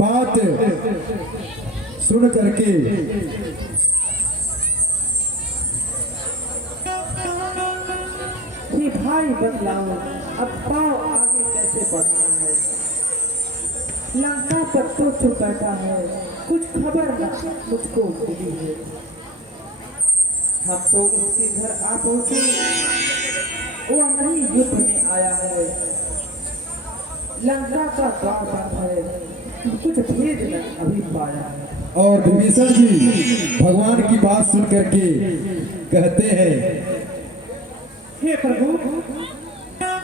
बात सुन करके हे भाई बतलाओ अब पाओ आगे कैसे बढ़ना है। लंका पर तो चुप बैठा है, कुछ खबर न मुझको मिली है। हम तो उसके घर आ पहुंचे, वो नहीं युद्ध में आया है। लंका का द्वार बंद है, कुछ भेद न अभी पाया है। और विभीषण जी भगवान की बात सुन करके कहते हैं, हे प्रभु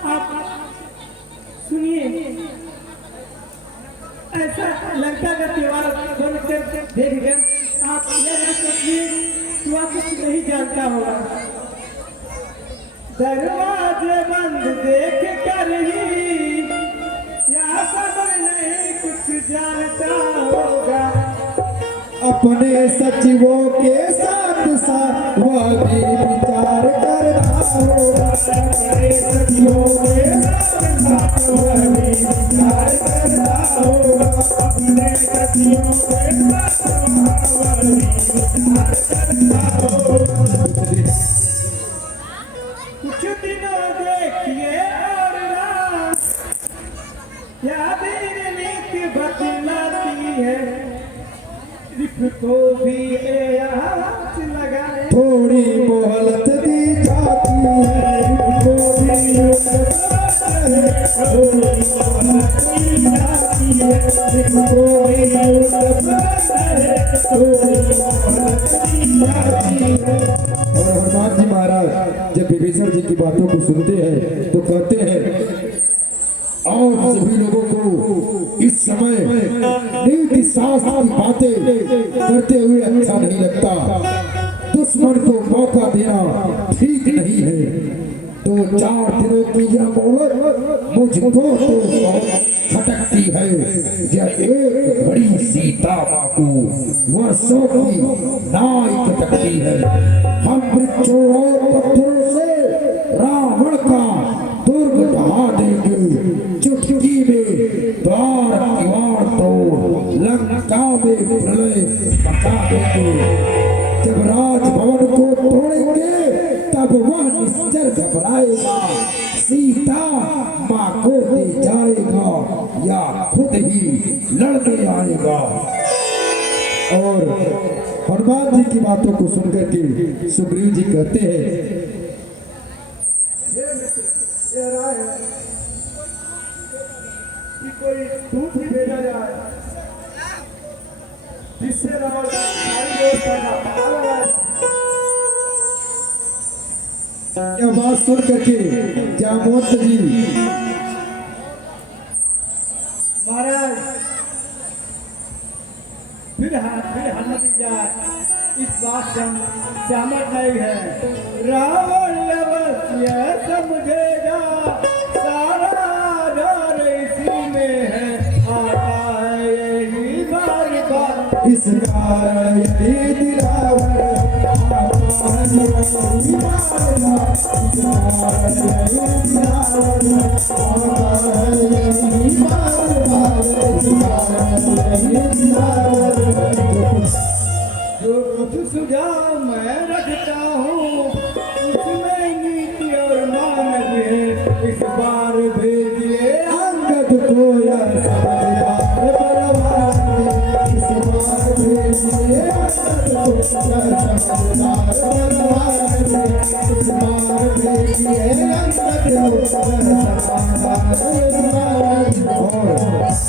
आप सुनिए, ऐसा लंका का त्योहार देख कर आप यह न सोचिए कि आप नहीं जानता होगा। दरवाजे बंद देख कर ही या सब नहीं कुछ जानता होगा। अपने सचिवों के साथ साथ वह भी विचार करता होगा। अपने सचिवों के साथ साथ वह भी विचार करता होगा। अपने सचिवों के साथ वह भी विचार करता होगा। कुछ दिनों देखिए और रात यादें नीति बदलाती है। रिफ को भी आँच लगाए थोड़ी मोहलत दी जाती है। रिफ को भी थोड़ी मोहलत दी जाती है। रिफ को भी थोड़ी मोहलत दी जाती है। और हनुमान जी महाराज जब विभीषण जी की बातों को सुनते हैं तो कहते हैं और सभी लोगों को इस समय नीति शास्त्र की बातें करते हुए अच्छा नहीं लगता। दुश्मन को मौका देना ठीक नहीं है। तो 4 दिनों की यह मोहलत मुझको तो बहुत खटकती है। जब एक घड़ी सीता माँ को वर्षों की नाई खटकती है। हम वृक्षों और पत्थरों से रावण का दुर्ग ढहा देंगे। चुटकी में द्वार किवाड़ तोड़ लंका में प्रलय मचा देंगे। जब राजभवन को तोड़ेंगे तब वह निश्चर घबराएगा। सीता माँ को दे जाएगा या खुद ही लड़ने आएगा। और हनुमान जी की बातों को सुनकर के सुग्रीव जी कहते हैं ये राय है कि कोई दूत ही भेजा जाए जिससे रावण सारी व्यवस्था का पता लगाए। यह बात सुन करके जामवंत जी महाराज फिर नतीजा इस बात से हम सहमत नहीं है। रावण अवश्य समझेगा सारा डर इसी में है। आता है यही बार बार इस कारण यदि दिलावर आता है यही बार बार। इस कारण यदि दिलावर आता है यही बार बार। इस कारण यदि दिलावर जो कुछ सुझाव मैं रखता हूँ उसमें नीति और मानव है। इस बार भेजिए अंगद को यह समझदार बलवान। इस बार भेजिए अंगद को यह समझदार बलवान। इस बार भेजिए अंगद को यह समझदार बलवान। और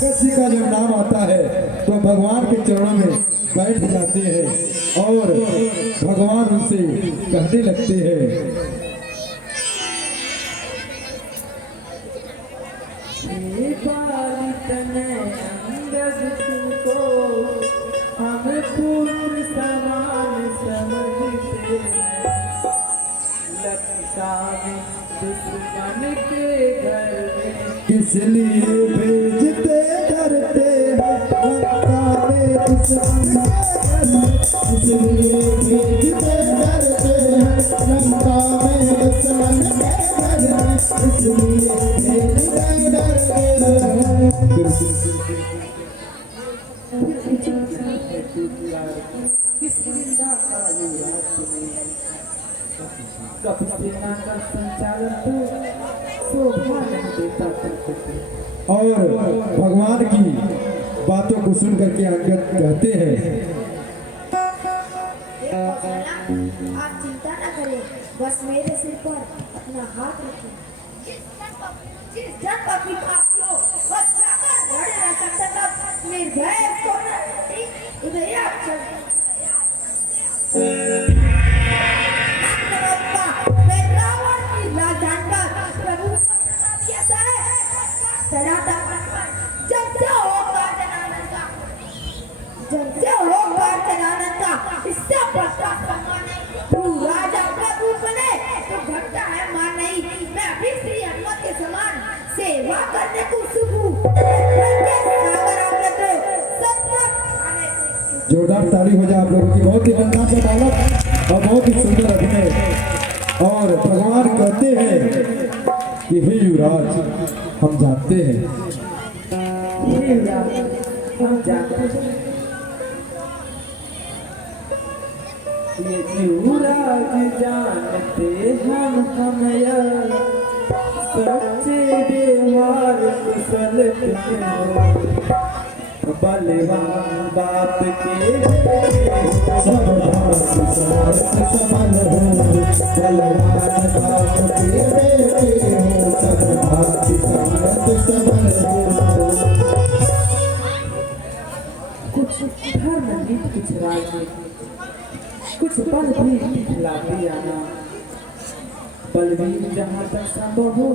किसी का जब नाम आता है तो भगवान के चरणों में बैठ जाते हैं और भगवान उनसे कहने लगते हैं अंगद तुमको हम पुत्र समान समझते हैं। लंका में दुश्मन के घर में किस लिए भेजते डरते हैं। लंका में दुश्मन के घर में किस लिए भेजते डरते हैं। लंका में दुश्मन के घर में इसलिए भेजते डरते हैं। कभी सेना का संचालन तो शोभा नहीं देता करते। और भगवान की बातों को सुन करके अंगद कहते हैं आप चिंता न करें, बस मेरे सिर पर अपना हाथ रखें। जिस जन पर भी पापियों और जाकर लड़े रह सकते तब निर्भय सोना उधर आप चल। रावण की लाल जानकर प्रभु कैसा है डराता जब से होकर जनानंद का इससे बढ़ता सम्मान नहीं। राजा अपना रूप बने तो घटता है मान नहीं। मैं अभी श्री हनुमत के समान सेवा करने को उत्सुक हूँ। सागर अमृत सतत खाने को। जोरदार ताली हो जाए आप लोगों की। बहुत ही रंगनाथ बालक और बहुत ही सुंदर अभिनय। और भगवान कहते हैं कि हे युवराज, हम जानते हैं हम जानते हैं ये युवराज जानते हम यह सच्चे व्यवहार कुशल हो बलवान बाप के सब भांति समर्थ समन हो, बलवान बाप के बेटे हो, सब भांति समर्थ समन हो। कुछ धर्म नीत कुछ राजनीति कुछ बल भी दिखलाते आना बलवीर जहाँ तक संभव हो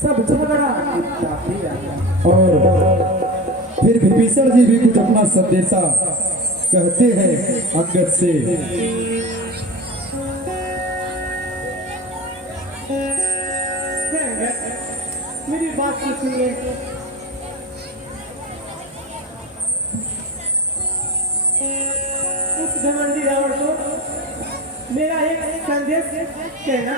सब झगड़ा निपटाते आना। और फिर विभीषण जी भी कुछ अपना संदेशा कहते हैं अंगद से। मेरी बात को सुनिए। उस घमंडी रावण को मेरा एक संदेश कहना,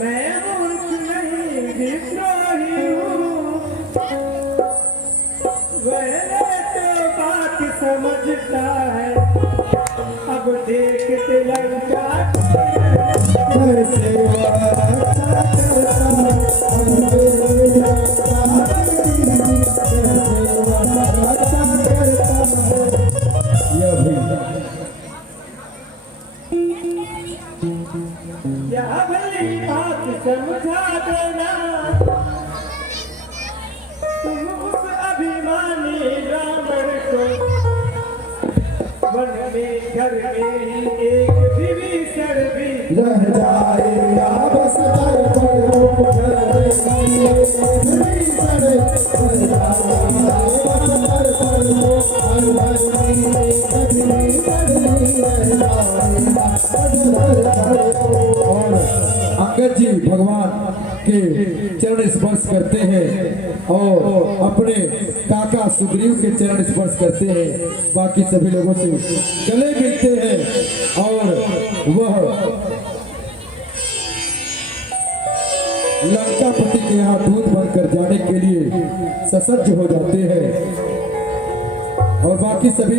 मैं मूर्ख नहीं विद्रोही हूँ, वह तो बात समझता है। अब देखते लंका कैसे यह भी यह भली बात समझा देना, तुम उस अभिमानी रावण को। वन में घर में ही एक विभीषण भी रह जाएगा बस और अंगद जी भगवान के चरण स्पर्श करते हैं और अपने काका सुग्रीव के चरण स्पर्श करते हैं। बाकी सभी लोगों से गले मिलते हैं और वह लंकापति के यहाँ दूत बनकर जाने के लिए ससज्ज हो जाते हैं। और बाकी सभी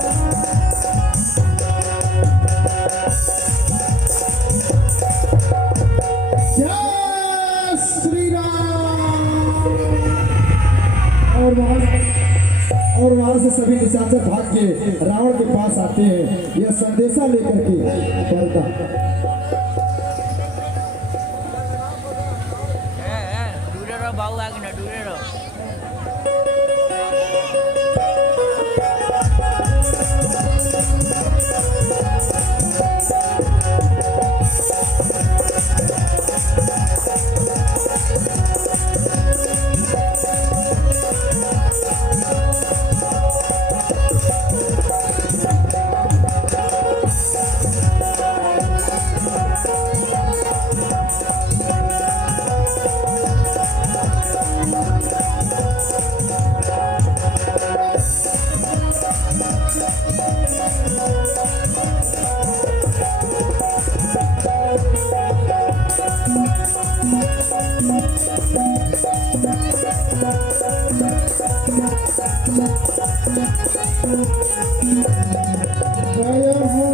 रावण के पास आते हैं यह संदेशा लेकर के करता दूरे रहो बाबू आगे ना दूरे रहो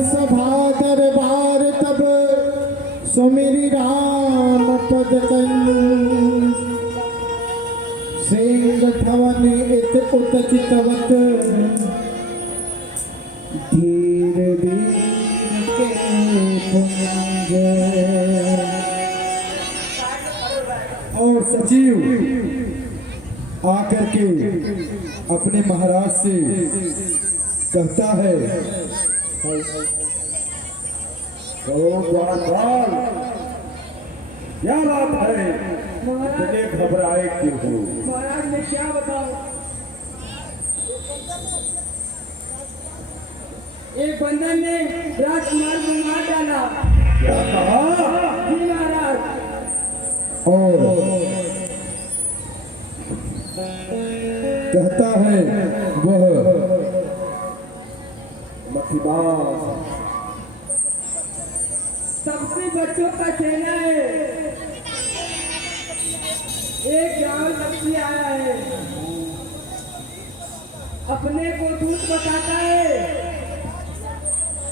सभा दरबार तब सुमिरी राम पद कंज सिंह धवन इत उत चितवत धीर वीर के पुंज। और सचिव आकर के अपने महाराज से कहता है तो द्वारपाल क्या बात है इतने घबराए क्यों हो? महाराज मैं क्या बताऊं, एक बंदर ने राजकुमार को मार डाला। क्या कहा? जी महाराज। और कहता है वह मक्खीबाज सबसे बच्चों का सेना है, एक गांव लक्ष्मी आया है, अपने को दूत बताता है,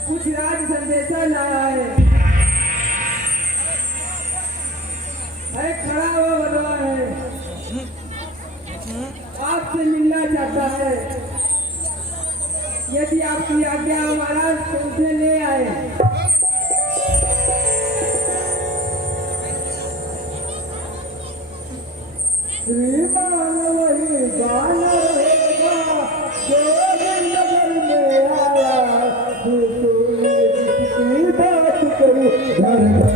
कुछ राज संदेशा लाया है। अरे खड़ा हुआ बलवान है, आपसे मिलना चाहता है, यदि आपकी आज्ञा हो महाराज तो उसे ले आए। श्रीमान वही गान रहेगा जो नगर में आया तू की बात करूं घर घर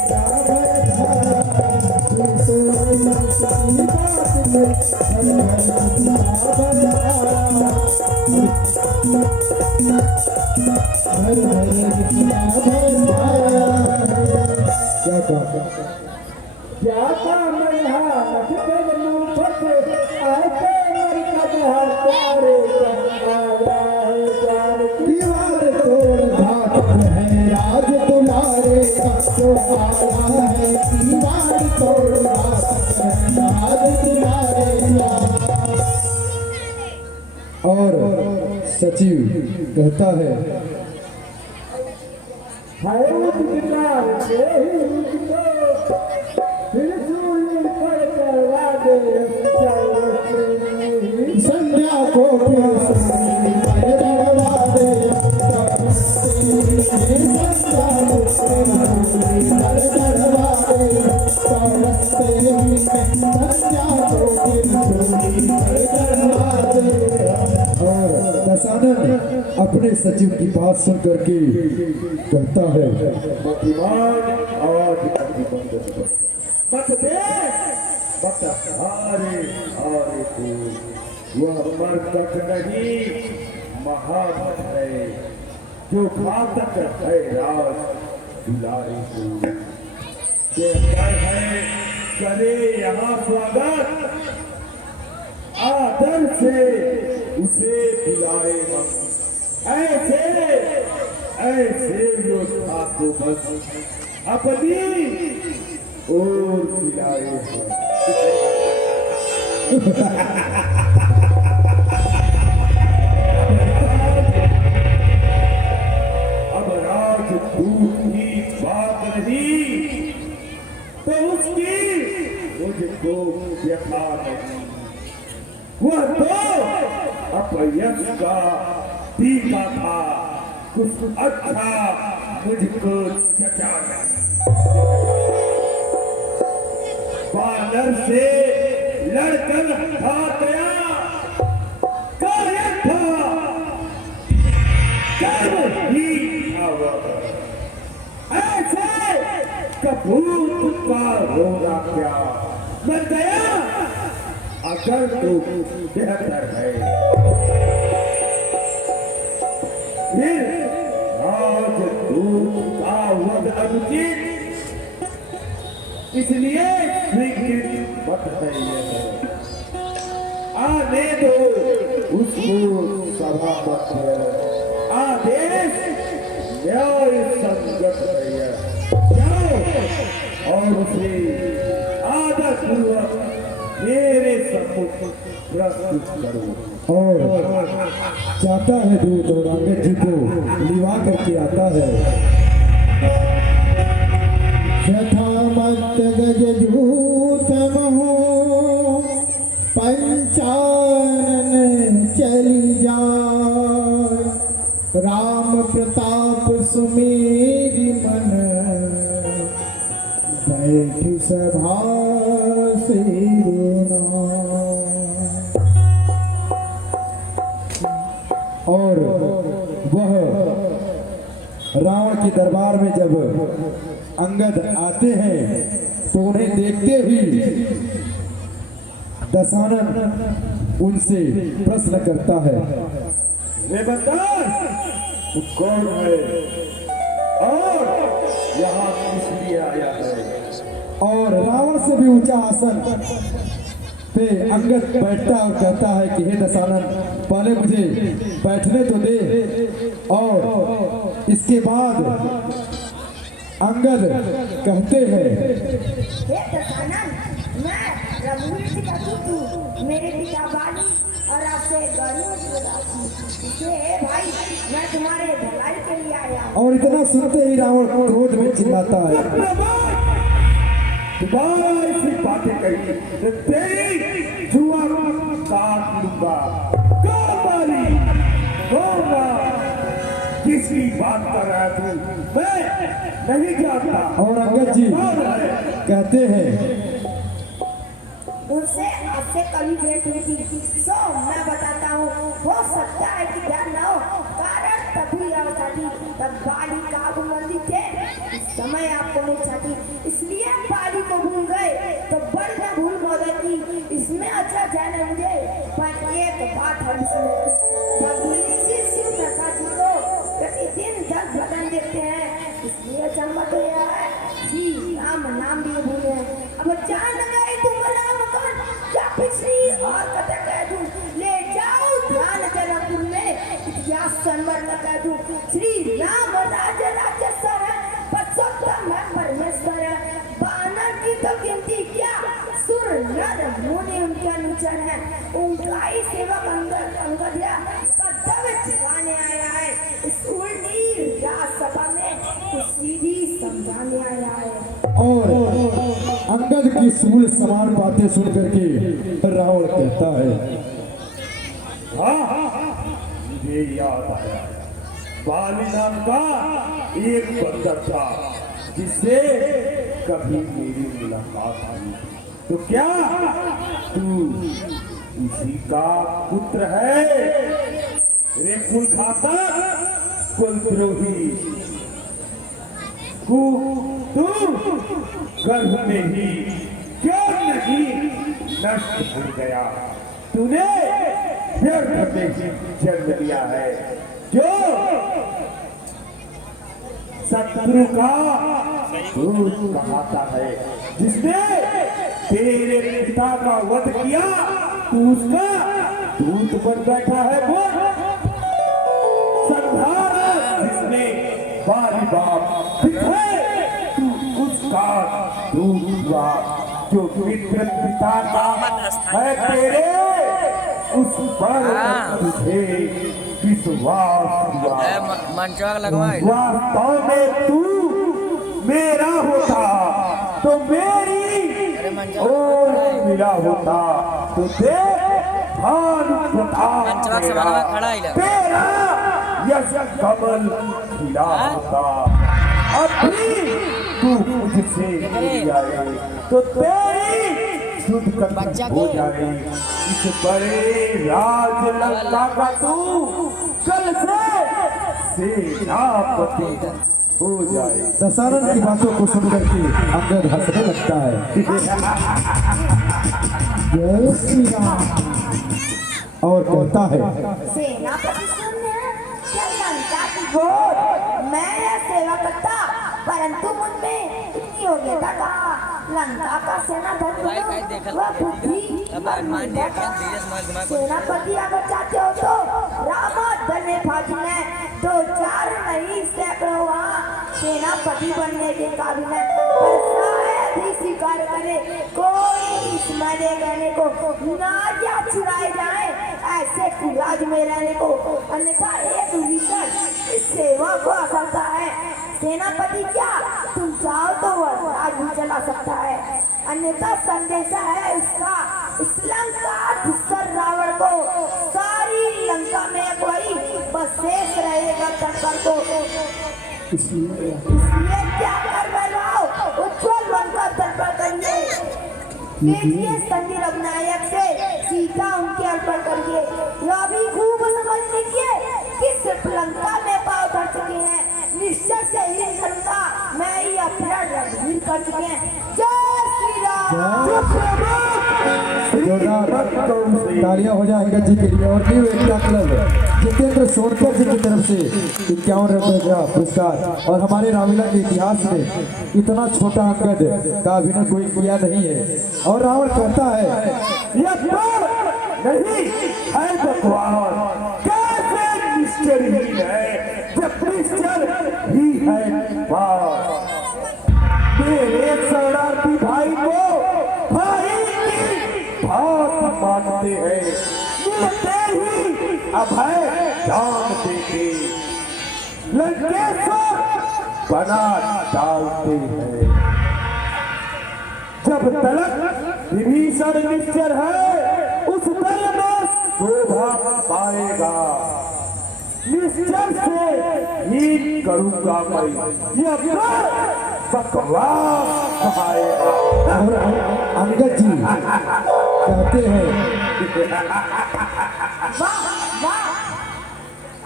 क्या भय था तू की बात में क्या कहा क्या काम हाथ पर मुंह पर आके मर का जहां प्यारे आया है जान दीवार तोड़ घाट है राज तुम्हारे तो आया है दीवार तोड़ घाट है राज तुम्हारे। और सचिव कहता है हाय उद्गार के हिंदो फिर सुन पर करवा दे संध्या को दरवा दे और दशानन अपने सचिव की बात सुन करके कहता है मत दे बट हारे हारे को वह मरकट नहीं महाभट है जो घातक है राज दुलारे को देखकर है करे यहाँ स्वागत आदर से उसे बुलाए हम ऐसे योद्धा को बस अपनी और बुलाए हम अब राजदूत की बात नहीं तो उसकी मुझको व्यथा नहीं, वह तो अपयश का टीका था कुछ अच्छा मुझको चचा बानर से लड़कर खा गया कायर था कर्म ही था ऐसे कपूर का होगा क्या मर गया अगर तो बेहतर है फिर राजदूत का वध अनुचित इसलिए स्वीकृत मत है ये आने दो उसको सभा मत आदेश न्याय संगत है जाओ और उसे आदर पूर्वक मेरे सम्मुख प्रस्तुत करो और चाहता है दूत और अंगद जी को लिवा करके आता है। यथामत गजूत महो पंचानन चली जाए राम प्रताप सुमेरि मन बैठ सभा से और वह रावण के दरबार में जब अंगद आते हैं तो उन्हें देखते ही दशानन उनसे प्रश्न करता है। वे बता तू कौन है और यहाँ किस लिए आया है और रावण से भी ऊंचा आसन पे अंगद बैठता और कहता है कि हे दशानन पहले मुझे बैठने तो दे। और इसके बाद अंगद कहते हैं हे दशानन, मैं रघुवीर का दूत हूँ। मेरे पिता बाली और आपसे इसलिए भाई मैं तुम्हारे भलाई के लिए आया हूँ। और इतना सुनते ही रावण क्रोध में चिल्लाता है। दोबारा ऐसी बातें कही तो तेरी जुआ काट लूंगा। कौन बाली कौन किसकी बात कर रहा है तू? मैं नहीं जानता। और अंगद जी कहते हैं उनसे आपसे कभी भेंट हुई थी सो मैं बताता हूँ। हो सकता है कि ध्यान न हो कारण तभी अवस्था थी तब बाली काबूबंदी थे इस समय आपको मूर्छा थी इसलिए बाली को भूल गए तो बड़ी न भूल मदद की इसमें अच्छा ध्यान है मुझे। पर एक बात हम भगवानी जी शिव प्रसाद जी को प्रतिदिन 10 बदन देते हैं इसलिए चमक गया है श्री राम नाम भी भूले। अब जान गए तुम राम कौन क्या पिछली और कथा कह दूं ले जाओ ध्यान जनकपुर में इतिहास संवर कह दूं। श्री राम राजा राजेश्वर है परसोत्तम है परमेश्वर है बानर की तो गिनती क्या सुर नर मुनि उनके अनुचर है उनका ही सेवक अंगद कर्तव्य चुकाने आया है इस उल्टी राजसभा में तो सीधी समझाने आया है। और अंगद की सूल समान बातें सुन करके रावण कहता है हाँ मुझे याद आया बाली नाम का एक बंदर था जिससे कभी मेरी मुलाकात हुई। तो क्या तू उसी का पुत्र है? रे कुल खाता कुलद्रोही तू गर्भ में ही क्यों नहीं नष्ट हो गया? तूने व्यर्थ में ही जन्म लिया है जो शत्रु का दूध कहाता है। जिसने तेरे पिता का वध किया तू उसका दूत बन बैठा है। बोल संधार जिसने बारी बाप तू उसका दूत हुआ जो मित्र पिता का है तेरे उस पर तुझे विश्वास हुआ। मंचवा लगवाए वास्तव में तू मेरा होता तो मेरी और मिला होता तो देख भानु प्रताप मंचवा से वाला खड़ा ही लगा। तेरा यश कमल खिला होता। अब भी तू मुझसे मिल जाए तो तेरी शुद्ध कथन हो जाए। इस बड़े राज लंका का तू कल से सेनापति हो जाए। दशरथ की बातों को सुनकर के अंगद हंसने लगता है जय श्री राम। और कहता है सेनापति सुनने क्या लंका की गोद मैं यह सेवा करता, परंतु मुझमें इतनी योग्यता कहाँ। लंका का सेनापति वह बुद्धि सेनापति अगर चाहते हो तो रामाधन में भागने 2-4 नहीं सैकड़ों वहाँ सेनापति बनने के काबिल है। पर शायद ही स्वीकार करे कोई इस मरे रहने को नारिया छुड़ाए जाए ऐसे खुलाज में रहने को, अन्यथा एक विषय इस सेवा को असरता है। सेनापति क्या तुम चाहो तो वह राज भी चला सकता है, अन्यथा संदेशा है उसका इस लंका दुष्कर रावण को सारी लंका में कोई बस शेष रहेगा टक्कर को। इसलिए क्या कर बैठाओ उज्ज्वल लंका तर्पण करिए, लीजिए संधि रघुनायक से सीता उनके अर्पण करिए। यह भी खूब समझ लीजिए कि सिर्फ लंका में पाव धर चुके हैं, निश्चय से ही लंका मैं ही अपना रणवीर कर चुके हैं। जय श्री राम। तालियां हो जाए अंगद जी के लिए। और new India club Jitendra Sonkar ji की तरफ से 51 रुपए का पुरस्कार। और हमारे रामलीला के इतिहास में इतना छोटा अंगद का अभिनय कोई किया नहीं है। और रावण कहता है यह नहीं है भगवान कैसे निश्चय ही है जब निश्चय ही है बात। मेरे शरणार्थी भाई को भाई की बात मानते हैं, मिलते ही अभय दान देते लंकेश्वर बना डालते हैं। जब तलक विभीषण निश्चर है उस दल में शोभा पाएगा। निश्चर से ही करूंगा मैं यह बकवास कहाएगा। और अंगद जी कहते हैं वाह वाह,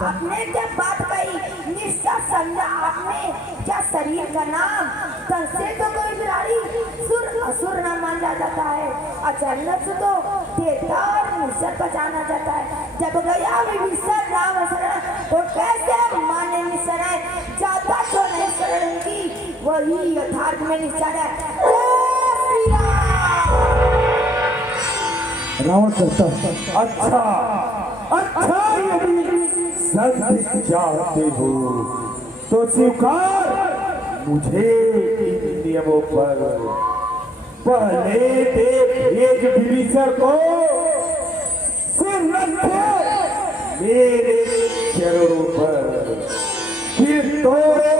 आपने जब बात कही निश्चय समझा आपने क्या शरीर का नाम तन से तो कोई बिराड़ी सुर असुर न माना जाता है, अचानक से तो देवता और निश्चय पहचाना जाता है। जब गया विभीषण राम शरण तो कैसे माने निश्चय है, जाता तो नहीं शरण उनकी वही यथार्थ में निश्चय है। जय श्री राम। रावण कहता है अच्छा अच्छा यदि संधि चाहते हो तो स्वीकार मुझे इन नियमों पर। पहले देख विभीषण को फिर रखे मेरे चरणों पर, फिर तोड़े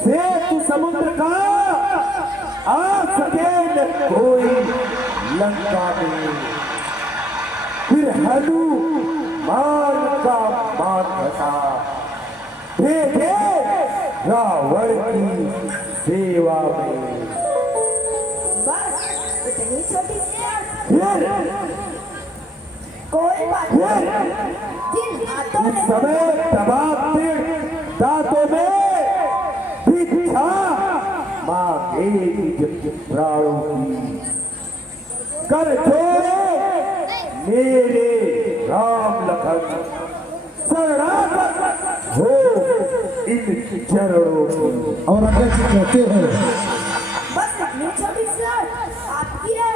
सेतु समुद्र का आ सके न कोई लंका में। फिर हनुमान का मान घटा भेजे रावण की सेवा में। बस इतनी छोटी सी बात। फिर कोई बात नहीं, जिन हाथों उस ने समय दबाते दांतों में भिक्षा मांगेगी जब प्राणों की। कर छोड़े मेरे राम लखन शरणागत हो इन चरणों की। और अंगद जी कहते हैं बस इतनी छोटी सी बात आपकी है,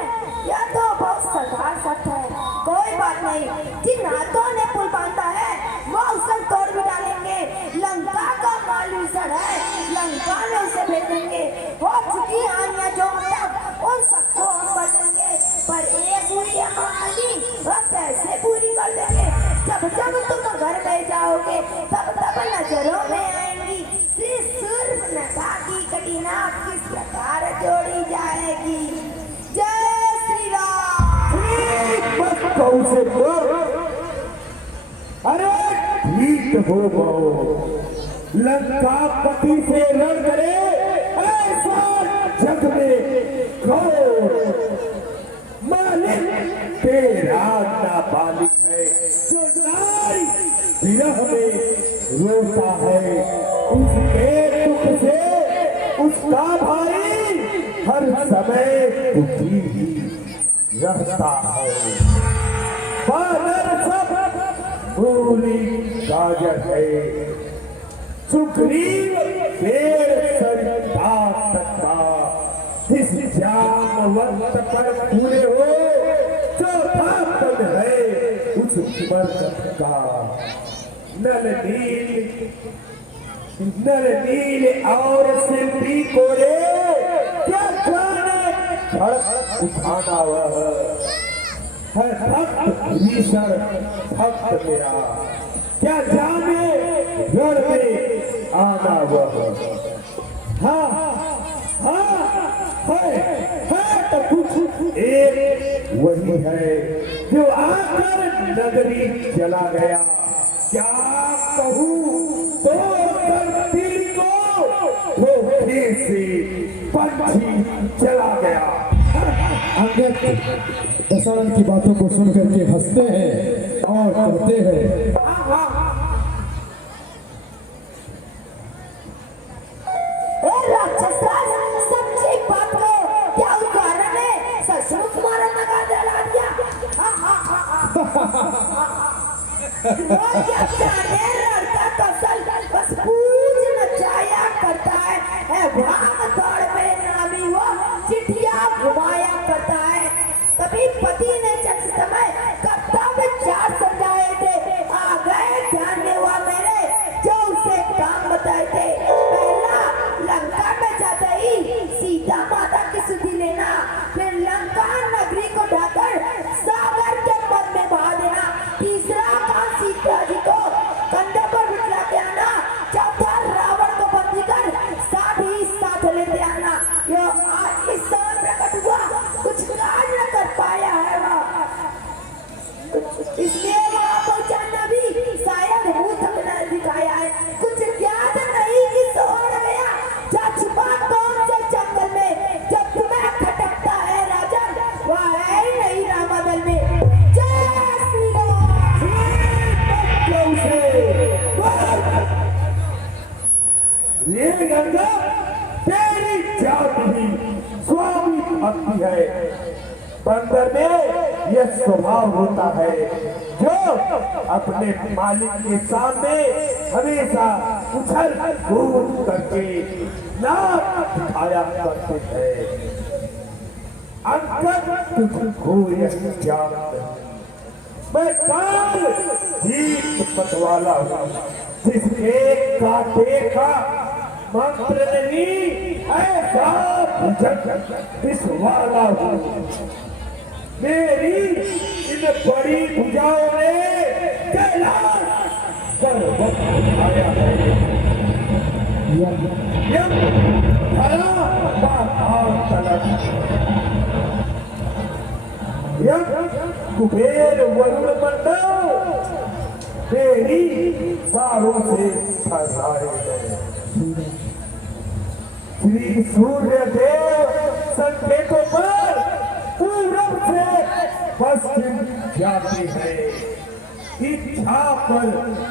यह तो बहुत सरदार सत्य है। कोई बात नहीं, जिन हाथों ने पुल बांधा है वो उसे तोड़ भी डालेंगे। लंका का मालूसर है, लंका में उसे भेजेंगे। हो चुकी हानियां जो तक उन सबको हम बदलेंगे, पर एक हुई हमारी वह कैसे पूरी कर देंगे। जब जब तुम घर में जाओगे तब तब नजरों में आएंगी त्रिशूल नखा की कटीना किस प्रकार जोड़ी जाएगी। जय श्री राम। बस तो उसे बोल। अरे ठीक हो लंका पति से रण करे ऐसा जग में कौन मालिक तेरा नाबालिग है जो नारी विरह में रोता है उसके दुख से उसका भाई हर समय दुखी ही रहता है। बानर सब मूली गाजर है सुग्रीव पेड़ सरिता सकता इस जानवंत पर पूरे हो चौथा पद है उस मर्द का नल नील और शिल्पी कोरे क्या जाने खड़क उठाना वह है भक्त भीषण भक्त मेरा क्या जाने रण में आना वह हाँ है तो कुछ एक वही है जो आकर नगरी चला गया क्या कहूँ तो दिल को वो फिर से पंछी चला गया। अंगद दशरथ की बातों को सुन करके हंसते हैं और कहते हैं सच्ची बात को क्या उदाहरण है सचमुच तुम्हारा नगा दिला दिया वो क्या जाने लड़का कसल बस पूछ नचाया करता है भाग दौड़ में नामी वो चिट्ठियां घुमाया करता है कभी पति ने चंद समय कर्तव्य चार समझाए थे आ गए जानने हुआ मेरे जो उसे काम बताए थे पहला लंका में जाते ही सीता माता की सुधि लेना फिर लंका नगरी को ढाकर सागर के पद में बहा देना तीसरा काम सीता जी को कंधे पर बिठा के आना चौथा रावण को बंदी कर साथ ही साथ लेते आना यो आज इस समय प्रकट हुआ कुछ काज न कर पाया है वह इसलिए वहां पहुंचा नबी शायद मुंह तक न दिखाया है कुछ ज्ञात नहीं कि सोड़ गया जा छुपा कौन से जंगल में जब तुम्हें खटकता है राजन वह है ही नहीं रामादल में जय श्री राम ये गंगा तेरी जात ही स्वामी भक्ति है बंदर में यह स्वभाव होता है जो अपने मालिक के सामने हमेशा उछल कूद करके नाक दिखाया करते हैं। अंकल तुझको यह ज्ञान मैं काल जीत मतवाला हूँ जिसके काटे का मंत्र नहीं ऐसा भुजंग इस वाला हूँ मेरी इन बड़ी भुजाओं ने कैलाश पर्वत उठाया है यम धरा पाताल तलक यम कुबेर वरुण मंडल मेरी बारों से फसाए गए श्री सूर्य देव संकेतों पर पूरब से पश्चिम जाते हैं इच्छा पर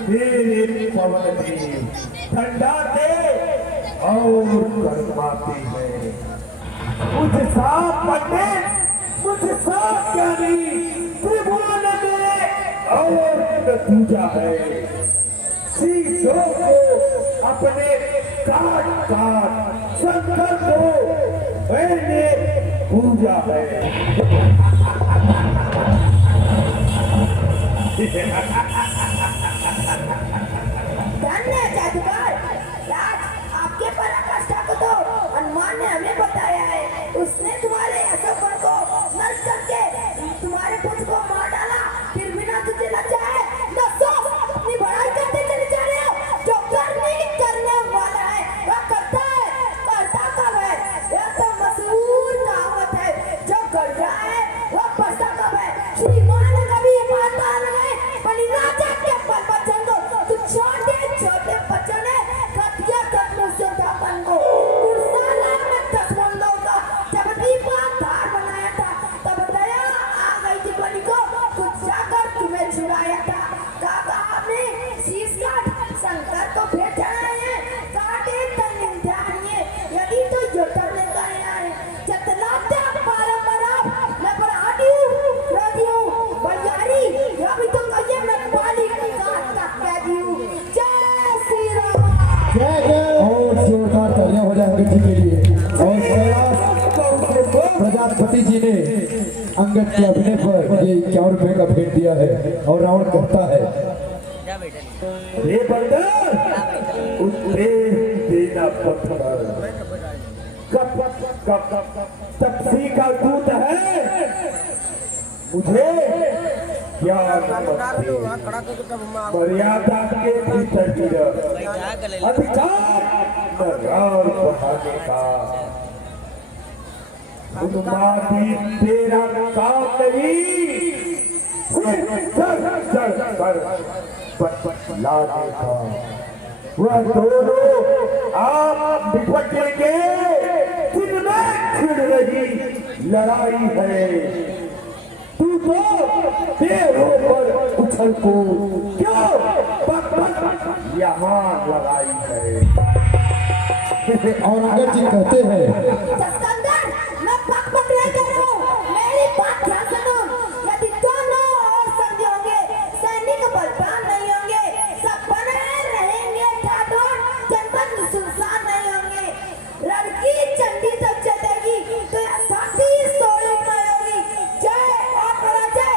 मेरे पवन देव ठंडा दे और गर्माते हैं मुझ साफ पंडित मुझ साफ ज्ञानी त्रिभुवन में और नतीजा है शीशों को अपने काट काट शंकर को मैंने पूजा है धन्य जादूगर राज आपके पराकाष्ठा को तो हनुमान ने हमें बताया है उसने तुम्हारे असफल को नष्ट करके तुम्हारे पुत्र को मार डाला फिर बिना तुझे लज्जा है न सोच अपनी बड़ाई करते चले जा रहे हो जो करने वाला है वह करता है करता कब है यह तो मशहूर कहावत है जो कर रहा है वह पछता कब है श्रीमान कभी माता लगे बलि राजा और जोरदार तालियां हो जाए अंगद जी के लिए। और कैलाश प्रजापति जी ने अंगद के अभिनय पर ये 51 रुपए का भेंट दिया है। और रावण कहता है, ये बंदर उतरे देना पत्थर, कब तपसी का दूत है, मुझे क्या मर्यादा के भीतर अधिकार रार बढ़ाने का, उन्मादी तेरा काम नहीं, लाने का। वह दोनों आप निपटेंगे, जिनमें छिड़ रही लड़ाई है। तू तो पैरों पर उछल को क्यों यहाँ लगाई है। और अंगद जी कहते हैं, जसकंदर, मैं बकबक नहीं कर रहा हूँ, मेरी बात ध्यान सुनो। यदि दोनों ओर संधि होंगे, सैनिक बलवान नहीं होंगे, सब बने रहेंगे ठाठोर, जनपद सुनसान नहीं होंगे। लड़की चंडी तक चलेगी तो यथार्थी सोड़ी में होगी। जय और पराजय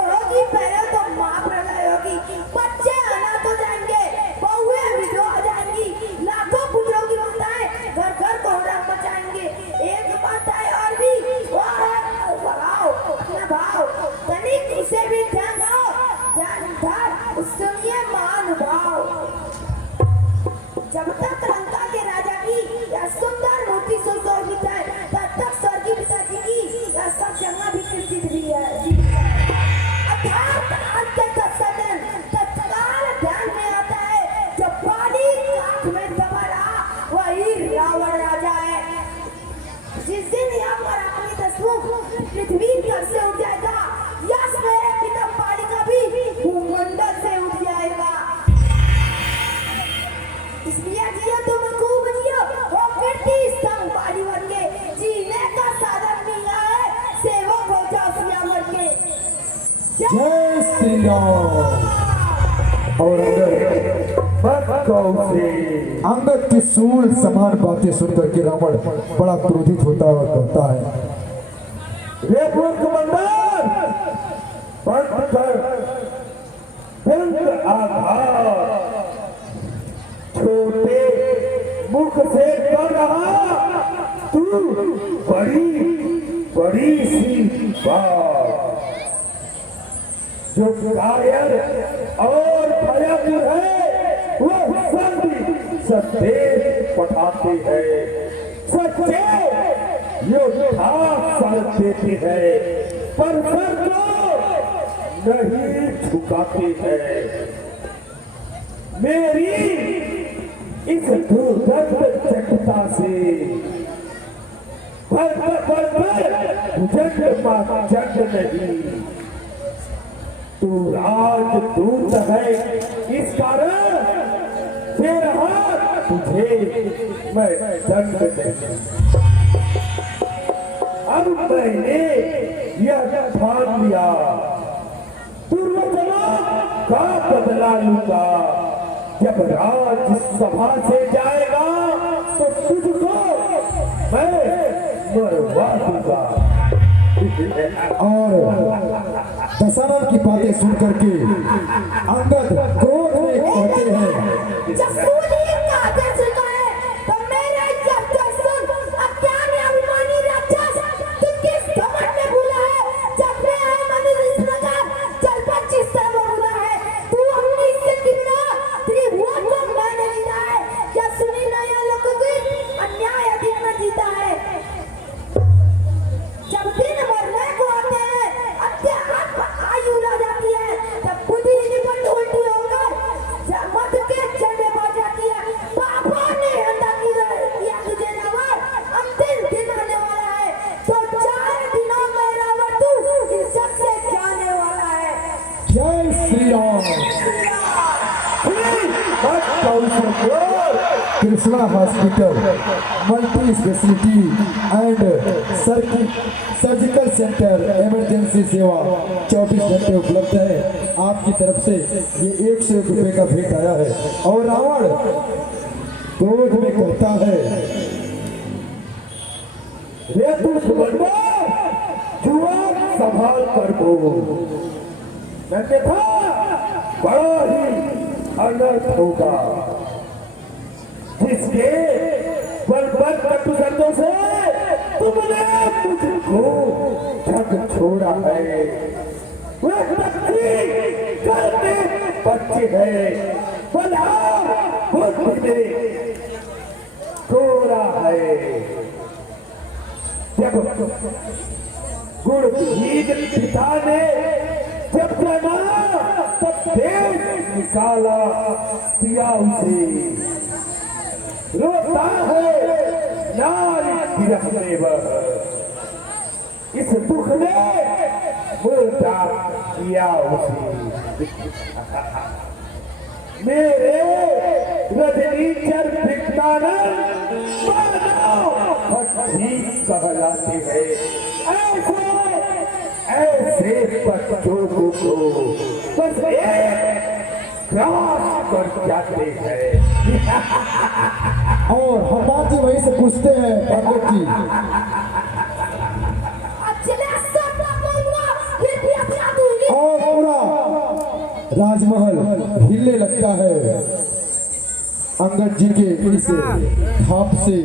होगी, पहले तो माँ प्रलय होगी। बच्चे अनाथ हो जाएंगे, बहुएं विधवा हो जाएंगी, लाखों पुत्रों की माताएं घर घर कोहराम मचाएंगे। एक बात है और भी, वो है भाव, अपना भाव, तनिक उसे भी ध्यान दो, ध्यान सुनिए महानुभाव। जब तक लंका के राजा की यह सुंदर मूर्ति सुशोभित है, तब तक स्वर्गीय पिताजी की यह सब जगह भी कीर्तित भी है। अर्थात अंत का सदन तत्काल ध्यान में आता है, जो पानी काख में दबा रहा वही रावण राजा है। जिस दिन यहाँ पर अपनी तस्वीर पृथ्वी तल से उठ जाएगा, यश मेरे पिता पानी का भी भूमंडल से उठ जाएगा। इसलिए जियो तुम खूब जियो, वो कीर्ति स्तंभ पानी बन के, जीने का साधन मिला है, सेवक हो जाओ सियावर के। जय श्री राम। और अंगद की सूल समान बातें सुनकर के रावण बड़ा क्रोधित होता है और कहता है, रे कमांडर, पंथ आधार छोटे मुख से कर रहा तू बड़ी बड़ी सी बात, जो कायर और भयातुर है वो संदेश पठाते हैं, सच्चे योद्धा सर देते हैं, पर सर को नहीं झुकाते हैं। मेरी इस दुर्गंध चटता से जंग नहीं, तू राजदूत है, इस कारण तेरा तुझे मैं दंड नहीं। अब मैंने यह ठान लिया, पूर्वजों का बदला लूंगा। जब राज्यसभा से जाएगा तो तुझको मैं मरवा दूंगा। और दशरथ की बातें सुन करके अंगद क्रोध में कहते हैं, जसूरी का आदर सुना है तो मेरा जब सुन, अज्ञानी अभिमानी राक्षस, तू किस घमंड में भूला है? जब मैं आया मनुष्य इस प्रकार चल पर जिस तरह भूला है, तू अपनी स्थिति में त्रिभुवन को मैंने जीता है। क्या सुनी ना यह लोगों की अन्याय अधिक में जीता है। जब दिन मरने को आते हैं, अत्याचार आयु उड़ा जाती है, तब बुद्धि निपट उल्टी होकर मत के चढ़े पड़ जाती है। पापा ने हंदा किया तुझे रावण, अंतिम दिन आने वाला है, तो 4 दिनों में रावण तू इज्जत से जाने वाला है। जय Shri Ram. Krishna hospital multi speciality and surgical centre emergency सेवा 24 घंटे उपलब्ध है। आपकी तरफ से ये 101 रुपए का भेंट आया है। और रावण क्रोध में कहता है, रे दुश्मन जुआन संभाल कर बोल। मैंने था बड़ा ही अनर्थ होगा जिसके बलबल कटु शब्दों से तुमने मुझको ठग छोड़ा है। वे बच्चे करते बच्चे हैं, बला बुद्धि ने छोड़ा है। जब गुणहीन पिता ने जब जाना तब देश निकाला पिया उसे। रोता है नारी गिरफ्ते वह, इस दुख ने मुर्दा किया उसे। मेरे रजनीचर भिक्षानंद ठीक कहलाते हैं। ऐसे बच्चों को बस एक क्रॉस कर जाते हैं। और हरबाजी वहीं से पूछते हैं पंडित जी, और पूरा राजमहल हिलने लगता है अंगद जी के इस भाप से।